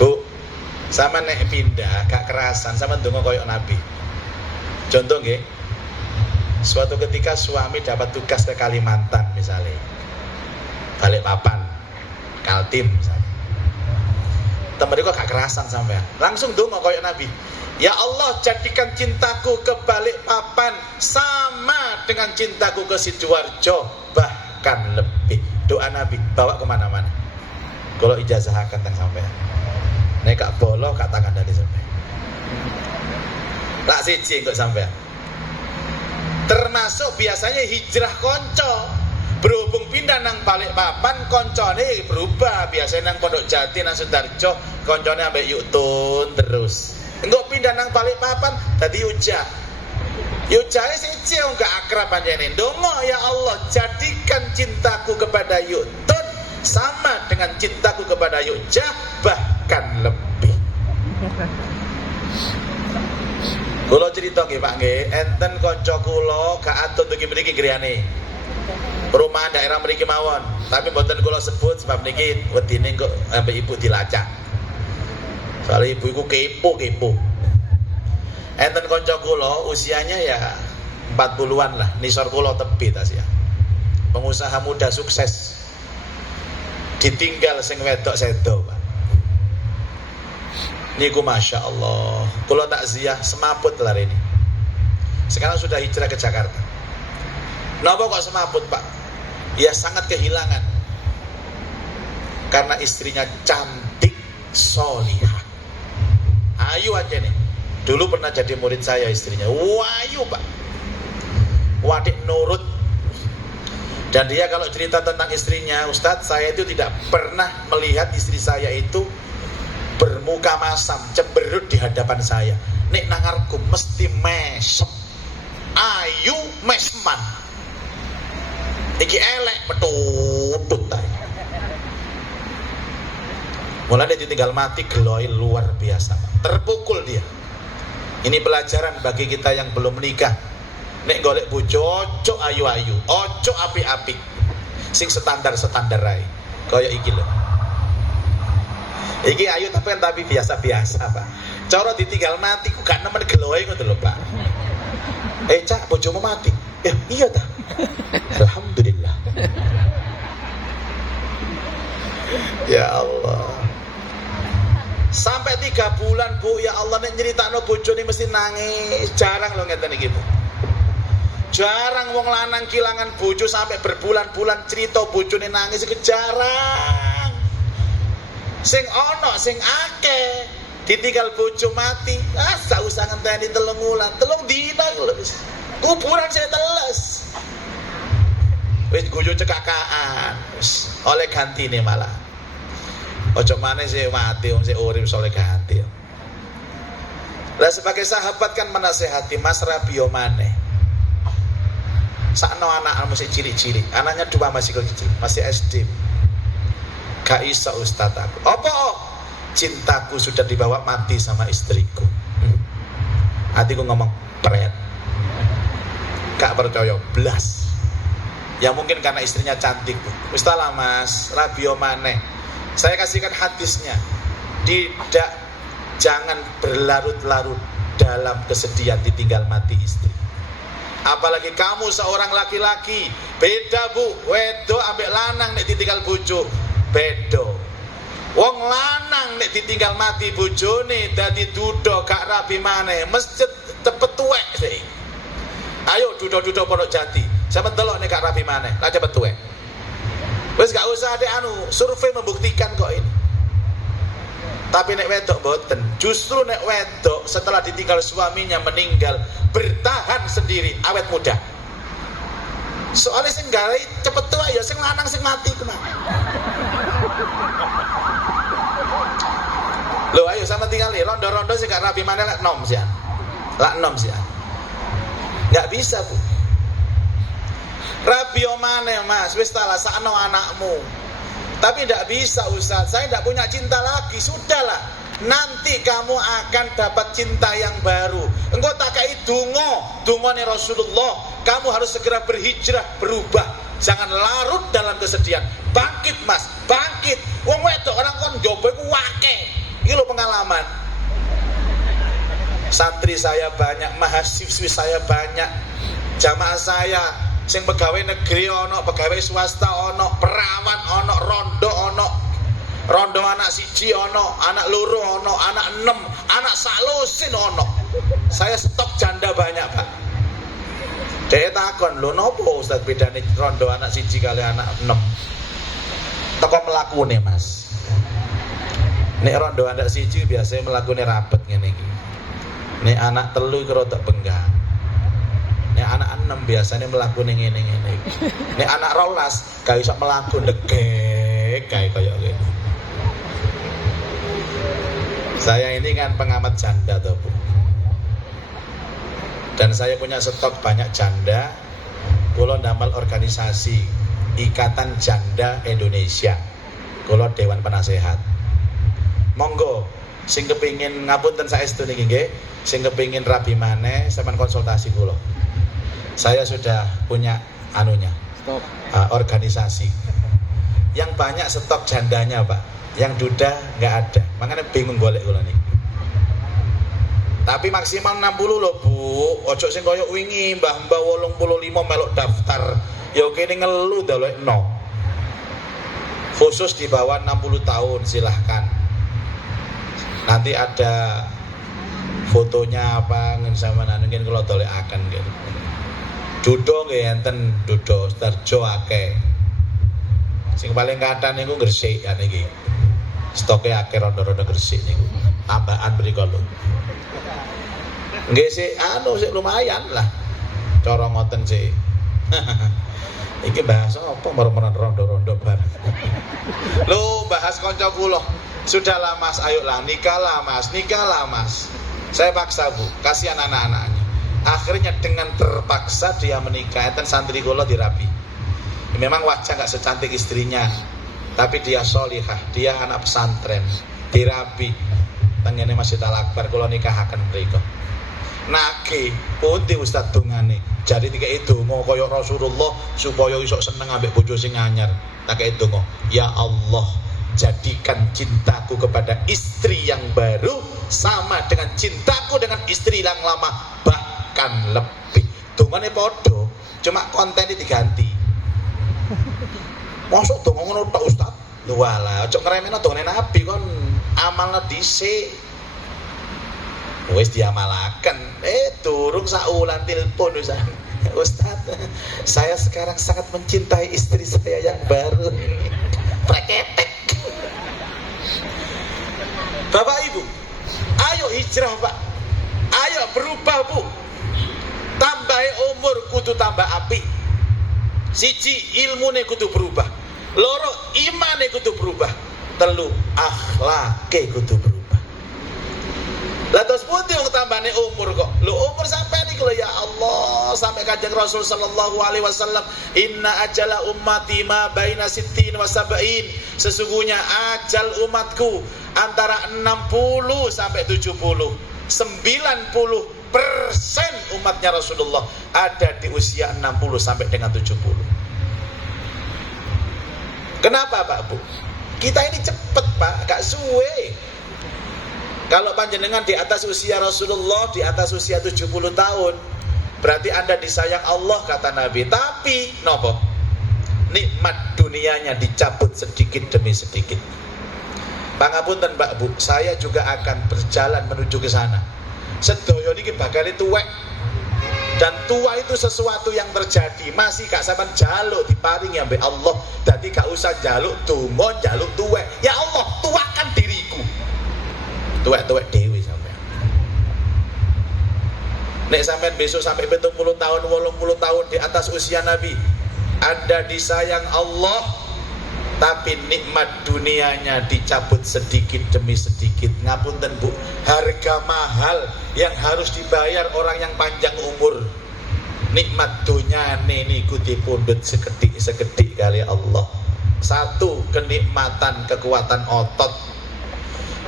Bu, sama nek pindah gak kerasan sama ndonga koyo Nabi. Contoh nggih. Suatu ketika suami dapat tugas ke Kalimantan misalnya. Balikpapan, Kaltim misalnya. Temen kok gak kerasan sampean. Langsung ndonga koyo Nabi. Ya Allah, jadikan cintaku ke Balikpapan sama dengan cintaku ke Sidoarjo, bahkan lebih. Doa Nabi bawa kemana-mana. Kalau ijazahakan teng sampean. Nek gak bolo gak tangan dari sampean. Lak siji kok sampean. Termasuk biasanya hijrah konco. Berhubung pindah nang Balikpapan, koncone berubah. Biasanya nang Pondok Jati, nang Sidoarjo, koncone ambek Yuktun terus. Engko pindah nang Balikpapan dadi Yujah. Yujah siji enggak akrab panjenengan. Ndonga ya Allah, jadikan cintaku kepada Yuktun sama dengan cintaku kepada Yujah, bahkan lebih. Kula cerita nggih Pak nggih, enten kanca kula gak atut mriki griyane. Perumahan daerah mriki mawon, tapi mboten kula sebut sebab niki wedine kok ambek ibu dilacak. Soale ibu iku kepo. Enten kanca kula usianya ya 40-an lah, nisor kula tebi tas ya. Pengusaha muda sukses. Ditinggal sing wedok sedo, Pak. Niku Masya Allah. Kula takziah semaput lah ini. Sekarang sudah hijrah ke Jakarta. Napa kok semaput, Pak? Ya sangat kehilangan. Karena istrinya cantik, solihah. Ayu aja nih. Dulu pernah jadi murid saya istrinya. Wayu, Pak. Wadik nurut. Dan dia kalau cerita tentang istrinya, Ustadz, saya itu tidak pernah melihat istri saya itu bermuka masam, cemberut di hadapan saya. Nek nangarku mesti mesem. Ayu mesman. Iki elek petutut tay. Mulai dia ditinggal mati geloi luar biasa, Pak. Terpukul dia. Ini pelajaran bagi kita yang belum menikah. Nek golek bojo ojo ayu-ayu, ojo apik-apik. Sing standar-standar ae. Kaya iki lho. Iki ayu tapi biasa-biasa, Pak. Cara ditinggal mati ku gak nemen geloe ngono lho, Pak. Cak, bojomu mati. Ya, iya ta. Alhamdulillah. Ya Allah. Sampai 3 bulan, Bu, ya Allah, nek nyeritakno bojone mesti nangis. Jarang lho ngeten iki, Bu. Jarang wong lanang kilangan bojo sampai berbulan-bulan cerita bojone nangis iki jarang. Sing ono sing akeh ditinggal bojo mati. Sak usah ngenteni 3 wulan, 3 dina lho wis. Kuburan saya teles. Wis guyu cekakaan. Wis oleh gantine malah. Ojo maneh sih mati wong sik urip oleh ganti. Lah sebagai sahabat kan menasehati Mas Rabio maneh. Sakno anak masih cilik-cilik, anaknya 2 masih kecil, masih SD. Gak iso Ustaz aku. Apa? Cintaku sudah dibawa mati sama istriku. Hatiku ngomong pret. Gak percaya blas. Ya mungkin karena istrinya cantik. Ustaz Mas, Rabio maneh. Saya kasihkan hadisnya. Tidak, jangan berlarut-larut dalam kesedihan ditinggal mati istri. Apalagi kamu seorang laki-laki. Beda, Bu. Wedo ambek lanang nek ditinggal bojo. Bedo. Wong lanang nek ditinggal mati bojone dadi duda gak rabi maneh, mesti cepet tuwek sih. Ayo duda-duda Pondok Jati. Sampe delok nek gak rabi maneh, lah cepet tuwek. Wis gak usah ada survei membuktikan kok ini. Tapi nek wedok boten. Justru nek wedok setelah ditinggal suaminya meninggal bertahan sendiri awet muda. Soalnya sing gawe cepet tua ya sing lanang sing mati kemana. Loh ayo sama tinggal nih rondo-rondo sih gak rapi mana lek nom sih. Lek nom sih. Gak bisa Bu. Rabi omane Mas, wis tak sakno anakmu. Tapi tidak bisa Ustaz, saya tidak punya cinta lagi. Sudahlah, nanti kamu akan dapat cinta yang baru. Engkau tak kayak dungone Rasulullah. Kamu harus segera berhijrah, berubah. Jangan larut dalam kesedihan. Bangkit Mas, bangkit. Wong wedok orang kon jowo iku wake. Iki lho pengalaman. Santri saya banyak, mahasiswi saya banyak, jamaah saya sing pegawai negeri ono, pegawai swasta ono, perawan ono, rondo anak siji ono, anak loro ono, anak 6, anak salusin ono. Saya stok janda banyak Pak. Dia takon, lho nopo Ustaz bedane rondo anak siji kali anak 6? Teko melakune Mas. Nek rondo anak siji biasanya melakune rapet ngene iki. Nek anak telu iki rada benggang. Nek anak 6 biasanya melakukan ngene-ngene. Nek anak 12 gak iso melaku ndegek kayak kaya ngene. Saya ini kan pengamat janda toh Bu. Dan saya punya stok banyak janda. Kula ndamel organisasi Ikatan Janda Indonesia. Kula Dewan Penasehat. Monggo sing kepingin ngapunten saestu niki nggih, sing kepingin rabi maneh sampean konsultasi kula. Saya sudah punya organisasi yang banyak stok jandanya Pak, yang duda nggak ada, makanya bingung golek kula nih. Tapi maksimal 60 loh Bu, ojo sing koyo wingi mbah-mbah 85 melok daftar, ya kene ngelu dalek no. Khusus di bawah 60 tahun silahkan. Nanti ada fotonya apa ngin sama mungkin kalau dolek akan gitu. Dudo nggih enten dudo Starjo akeh. Sing paling kathah niku Gresik ya niki. Stoke akeh rondo-rondo Gresik niku. Tambahan mriku lho. Nggih sik sik lumayan lah. Cara ngoten sik. Iki bahas apa meron rondo-rondo bareng. Lho bahas kanca kula. Sudahlah Mas, ayolah nikahlah Mas. Saya paksa Bu, kasihan anak-anaknya. Akhirnya dengan terpaksa dia menikah. Enten santri kula dirabi. Memang wajah gak secantik istrinya, tapi dia solihah, dia anak pesantren, dirabi. Tengene Masjid Al-Akbar kula nikahaken mriku. Nake pundi Ustaz dungane. Jadi dikeki donga kaya Rasulullah supaya iso seneng ambek bojo sing anyar. Tak kei donga, ya Allah, jadikan cintaku kepada istri yang baru sama dengan cintaku dengan istri yang lama, bahkan lebih. Dongane podo, cuma kontennya diganti. Masuk dong ngono tok Ustaz. Lho walah, ojo ngremehno dongane Nabi kon amalna dhisik. Wis diamalaken. Durung saulan telepon Ustaz. Saya sekarang sangat mencintai istri saya yang baru. Preketek. Bapak Ibu, ayo hijrah Pak. Ayo berubah Bu. Tambahi umur kudu tambah apik. Siji ilmune kudu berubah. Loro imane kudu berubah. Telu akhlake kudu berubah. Lah terus pundi wong tambane umur kok? Lho umur sampai niku lho ya Allah, sampai Kanjeng Rasul sallallahu alaihi wasallam, inna ajala ummati ma baina sittin wa sab'in. Sesungguhnya ajal umatku antara 60 sampai 70. 90% umatnya Rasulullah ada di usia 60 sampai dengan 70. Kenapa Pak Bu? Kita ini cepet Pak, gak suwe. Kalau panjenengan di atas usia Rasulullah, di atas usia 70 tahun, berarti Anda disayang Allah kata Nabi. Tapi nopo? Nikmat dunianya dicabut sedikit demi sedikit. Pangapunten Mbak Bu, saya juga akan berjalan menuju ke sana. Sedaya niki bakal tuwek. Dan tua itu sesuatu yang terjadi. Masih gak sampean jaluk diparingi ambek Allah. Dadi gak usah jaluk donga, jaluk tuwek. Ya Allah, tuakan diriku. tuwek-tuwek dewi sampean. Nek sampean besok sampai 70 tahun, 80 tahun di atas usia Nabi, Anda disayang Allah, tapi nikmat dunianya dicabut sedikit demi sedikit. Ngapunten Bu, harga mahal yang harus dibayar orang yang panjang umur. Nikmat dunyane niku dipundhut sekedik-sekedik kali Allah. Satu, kenikmatan kekuatan otot.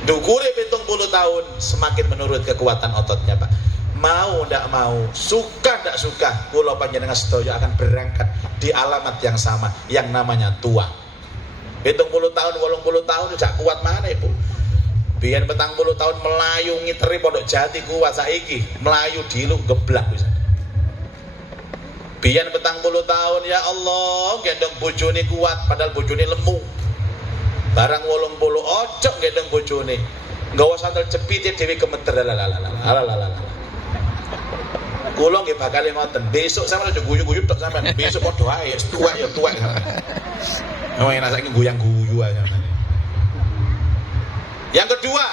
Dukure 70 tahun semakin menurut kekuatan ototnya, Pak. Mau ndak mau, suka ndak suka, kula panjenengan sedaya akan berangkat di alamat yang sama, yang namanya tua. 70 tahun, 80 tahun tidak kuat mana Ibu. Biyen 40 tahun melayu ngiteri Pondok Jati kuat, saiki melayu dilu geblak bisa. Biyen 40 tahun ya Allah gendong bojone kuat padahal bojone lemu. Barang 80 ojo gendong bojone. Nggawa sandal jepite dhewe gemeter lalalala. Kula nggih bakal ngoten. Besok sampeyan aja guyu-guyu tok sampean. Besok padha ae tuwek ya tuwek sampean. Oh, enak saiki guyang-guyu aja. Yang kedua,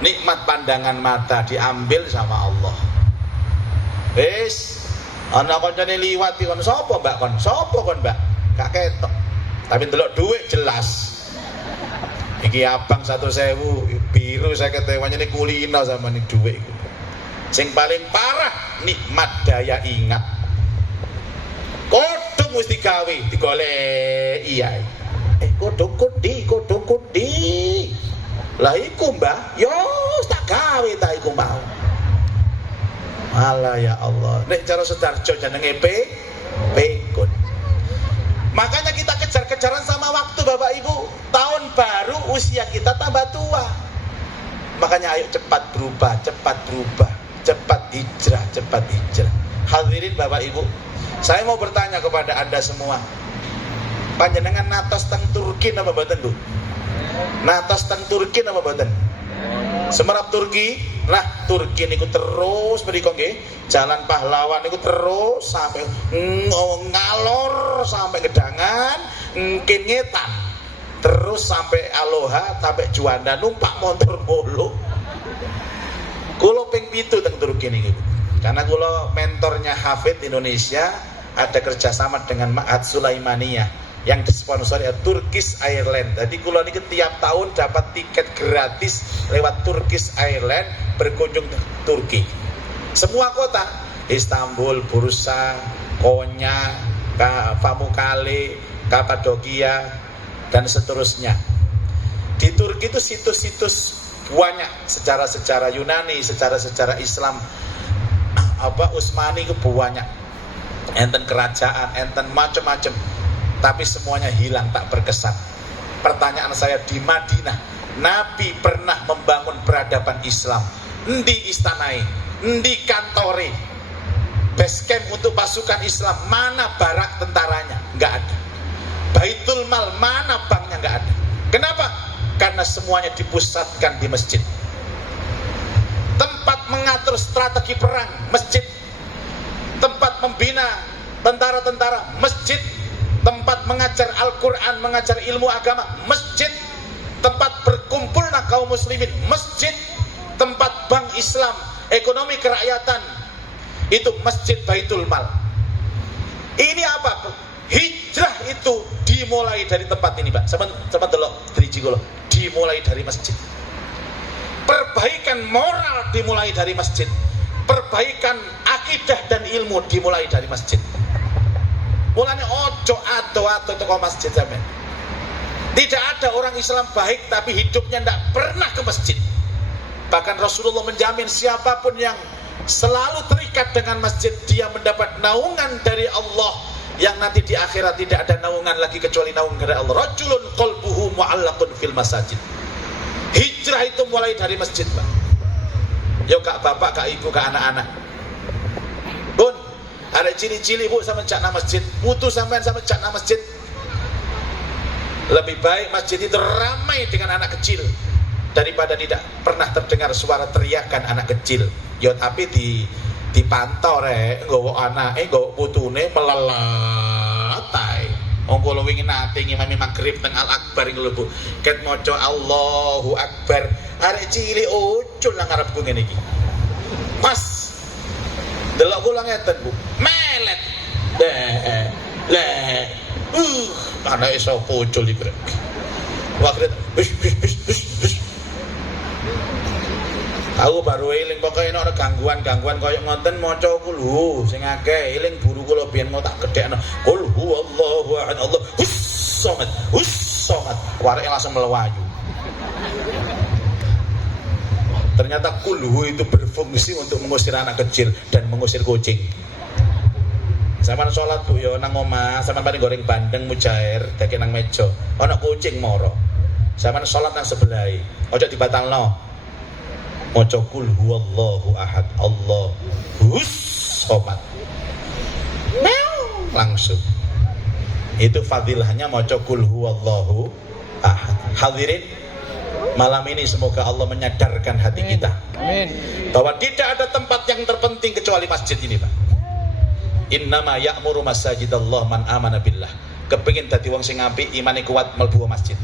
nikmat pandangan mata diambil sama Allah. Wis, ana kancane liwat kon sapa Mbak kon? Sapa kon Mbak? Gak ketok. Tapi ndelok dhuwit jelas. Iki abang 1.000, biru 50.000 nyene kulino sama ning dhuwit. Sing paling parah nikmat daya ingat. Kodhong wis digawe, digoleki iya. Kodhong kundi. Lah iku Mbah, yo tak gawe ta iku mau. Alah ya Allah. Nek cara Sedarjo jenenge pekun. Makanya kita kejar-kejaran sama waktu Bapak Ibu. Tahun baru usia kita tambah tua. Makanya ayo cepat berubah. Cepat hijrah. Hadirin Bapak Ibu, saya mau bertanya kepada Anda semua. Panjenengan natos teng Turki napa mboten, Bu? Natos teng Turki napa mboten? Semerap Turki. Nah, Turki niku terus mriko nggih, Jalan Pahlawan niku terus sampai ngalor sampai Gedangan, Ngetan. Terus sampai Aloha, sampai Juanda numpak motor mulu. Kula ping 7 teng Turki niki. Karena kula mentornya Hafid Indonesia, ada kerjasama dengan Ma'had Sulaimaniyah yang disponsori Turkish Airlines. Jadi kula niki tiap tahun dapat tiket gratis lewat Turkish Airlines berkunjung ke Turki. Semua kota, Istanbul, Bursa, Konya, Pamukkale, Kapadokia dan seterusnya. Di Turki itu situs-situs banyak, sejarah-sejarah Yunani, sejarah-sejarah Islam Utsmani itu banyak. Enten kerajaan, enten macam-macam. Tapi semuanya hilang, tak berkesan. Pertanyaan saya, di Madinah Nabi pernah membangun peradaban Islam. Endi istanai, endi kantore, base camp untuk pasukan Islam, mana barak tentaranya? Enggak ada. Baitul Mal, mana banknya? Enggak ada. Kenapa? Karena semuanya dipusatkan di masjid. Tempat mengatur strategi perang, masjid. Tempat membina tentara-tentara, masjid. Tempat mengajar Al-Quran, mengajar ilmu agama, masjid. Tempat berkumpulnya kaum muslimin, masjid. Tempat bank Islam, ekonomi kerakyatan, itu masjid Baitul Mal. Ini apa? Hijrah itu dimulai dari tempat ini, Pak. Sama delok driji kula. Dimulai dari masjid. Perbaikan moral dimulai dari masjid. Perbaikan akidah dan ilmu dimulai dari masjid. Mulanya ojo ado-ado toko masjid sampean. Tidak ada orang Islam baik tapi hidupnya tidak pernah ke masjid. Bahkan Rasulullah menjamin siapapun yang selalu terikat dengan masjid, dia mendapat naungan dari Allah, yang nanti di akhirat tidak ada naungan lagi kecuali naungan dari Allah. Rajulun qalbuhu mu'allaqun fil masajid. Hijrah itu mulai dari masjid, Pak. Yo kak bapak, kak ibu, kak anak-anak. Bun, ada cili-cili Bu sama cak nama masjid, putu sampean sama cak nama masjid. Lebih baik masjid itu ramai dengan anak kecil daripada tidak pernah terdengar suara teriakan anak kecil. Yo tapi dipantau rek, nggawa anake, nggawa putune melelatai. Kula wingi nate ngimami magrib teng Al Akbar iki lho Bu. Ket maca Allahu Akbar, arek cilik ucul nang ngarepku ngene iki. Pas delok kula ngeten Bu, melet. Anake sapa ucul iki. Waktu aku baru eling pokoknya ana gangguan kaya ngoten maca ku lho sing akeh eling guru kula biyen mau tak gedhekno qul huwallahu ahad Allahus samad wareke langsung melewayu. Ternyata kulhu itu berfungsi untuk mengusir anak kecil dan mengusir kucing. Sampeyan salat Bu ya nang omah, sampeyan paling goreng bandeng mujair dake nang meja. Ana kucing moro. Sampeyan salat nang sebelahe. Aja dibatalno. Maca kul huwallahu ahad Allahus samad. Langsung. Itu fadilahnya maca kul huwallahu ahad. Hadirin, malam ini semoga Allah menyadarkan hati kita. Amin. Bahwa tidak ada tempat yang terpenting kecuali masjid ini, Pak. Innama ya'muru masajidallah man amana billah. Kepengin dadi wong sing apik, imane kuat mlebu masjid.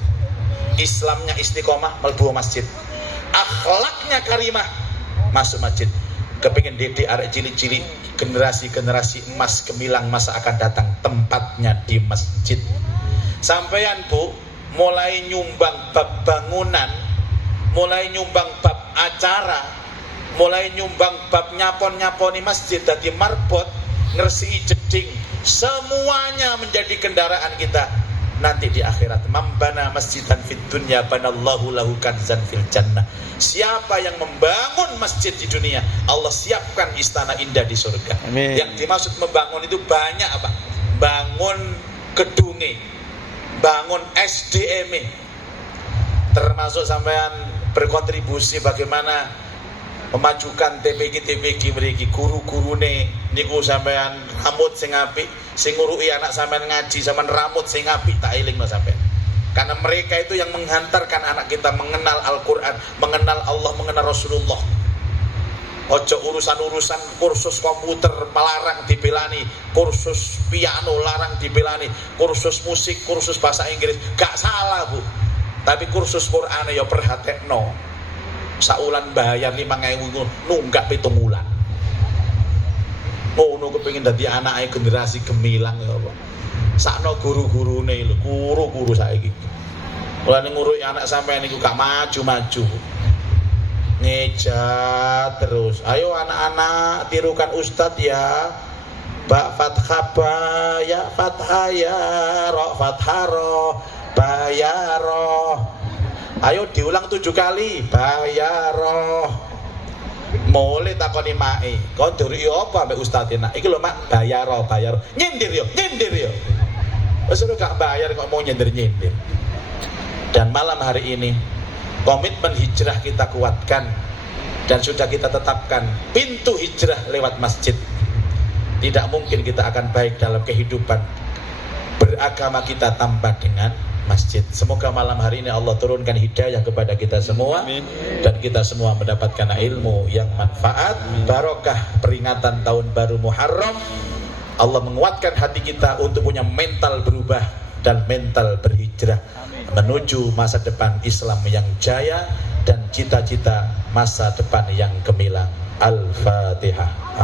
Islamnya istiqomah mlebu masjid. Akhlaknya karimah masuk masjid. Kepengin didik arek cilik-cilik, generasi-generasi emas gemilang masa akan datang, tempatnya di masjid. Sampeyan Bu, mulai nyumbang bab bangunan, mulai nyumbang bab acara, mulai nyumbang bab nyapon-nyaponi masjid dadi marbot, ngersii jeding, semuanya menjadi kendaraan kita nanti di akhirat. Mambana masjidan fid dunya banallahu lahu kanzan fil jannah. Siapa yang membangun masjid di dunia, Allah siapkan istana indah di surga. Amin. Yang dimaksud membangun itu banyak apa? Bangun gedunge, bangun SDM, termasuk sampean berkontribusi bagaimana memajukan TPG mriki, guru-gurune niku sampean rambut sing apik, sing nguruki anak sampean ngaji sampean rambut sing apik tak elingno sampean. Karena mereka itu yang menghantarkan anak kita mengenal Al-Qur'an, mengenal Allah, mengenal Rasulullah. Ojo urusan-urusan kursus komputer melarang dibelani, kursus piano larang dibelani, kursus musik, kursus bahasa Inggris, gak salah Bu. Tapi kursus Qur'an ya perhatekno. Saulan bayar 5.000 nunggak 7 wulan. Ngono kepengin dadi anake generasi gemilang ya apa. Sakno guru-gurune lho, guru-guru saiki. Mulane nguruki anak sampean niku gak maju-maju. Ngejat terus. Ayo anak-anak tirukan Ustadz ya. Ba fathah ba ya fathah ya ra fathah ra ba ya ra. Ayo diulang 7 kali. Bayaro. Mulai takoni mae. Kau duri apa mbak Ustadz nak? Iki lho mak bayaro. Nyindir yo. Wes gak bayar kok mau nyindir. Dan malam hari ini komitmen hijrah kita kuatkan dan sudah kita tetapkan pintu hijrah lewat masjid. Tidak mungkin kita akan baik dalam kehidupan beragama kita tanpa dengan masjid. Semoga malam hari ini Allah turunkan hidayah kepada kita semua. Amin. Dan kita semua mendapatkan ilmu yang manfaat. Amin. Barokah peringatan tahun baru Muharram. Allah menguatkan hati kita untuk punya mental berubah dan mental berhijrah. Amin. Menuju masa depan Islam yang jaya dan cita-cita masa depan yang gemilang. Al-Fatihah.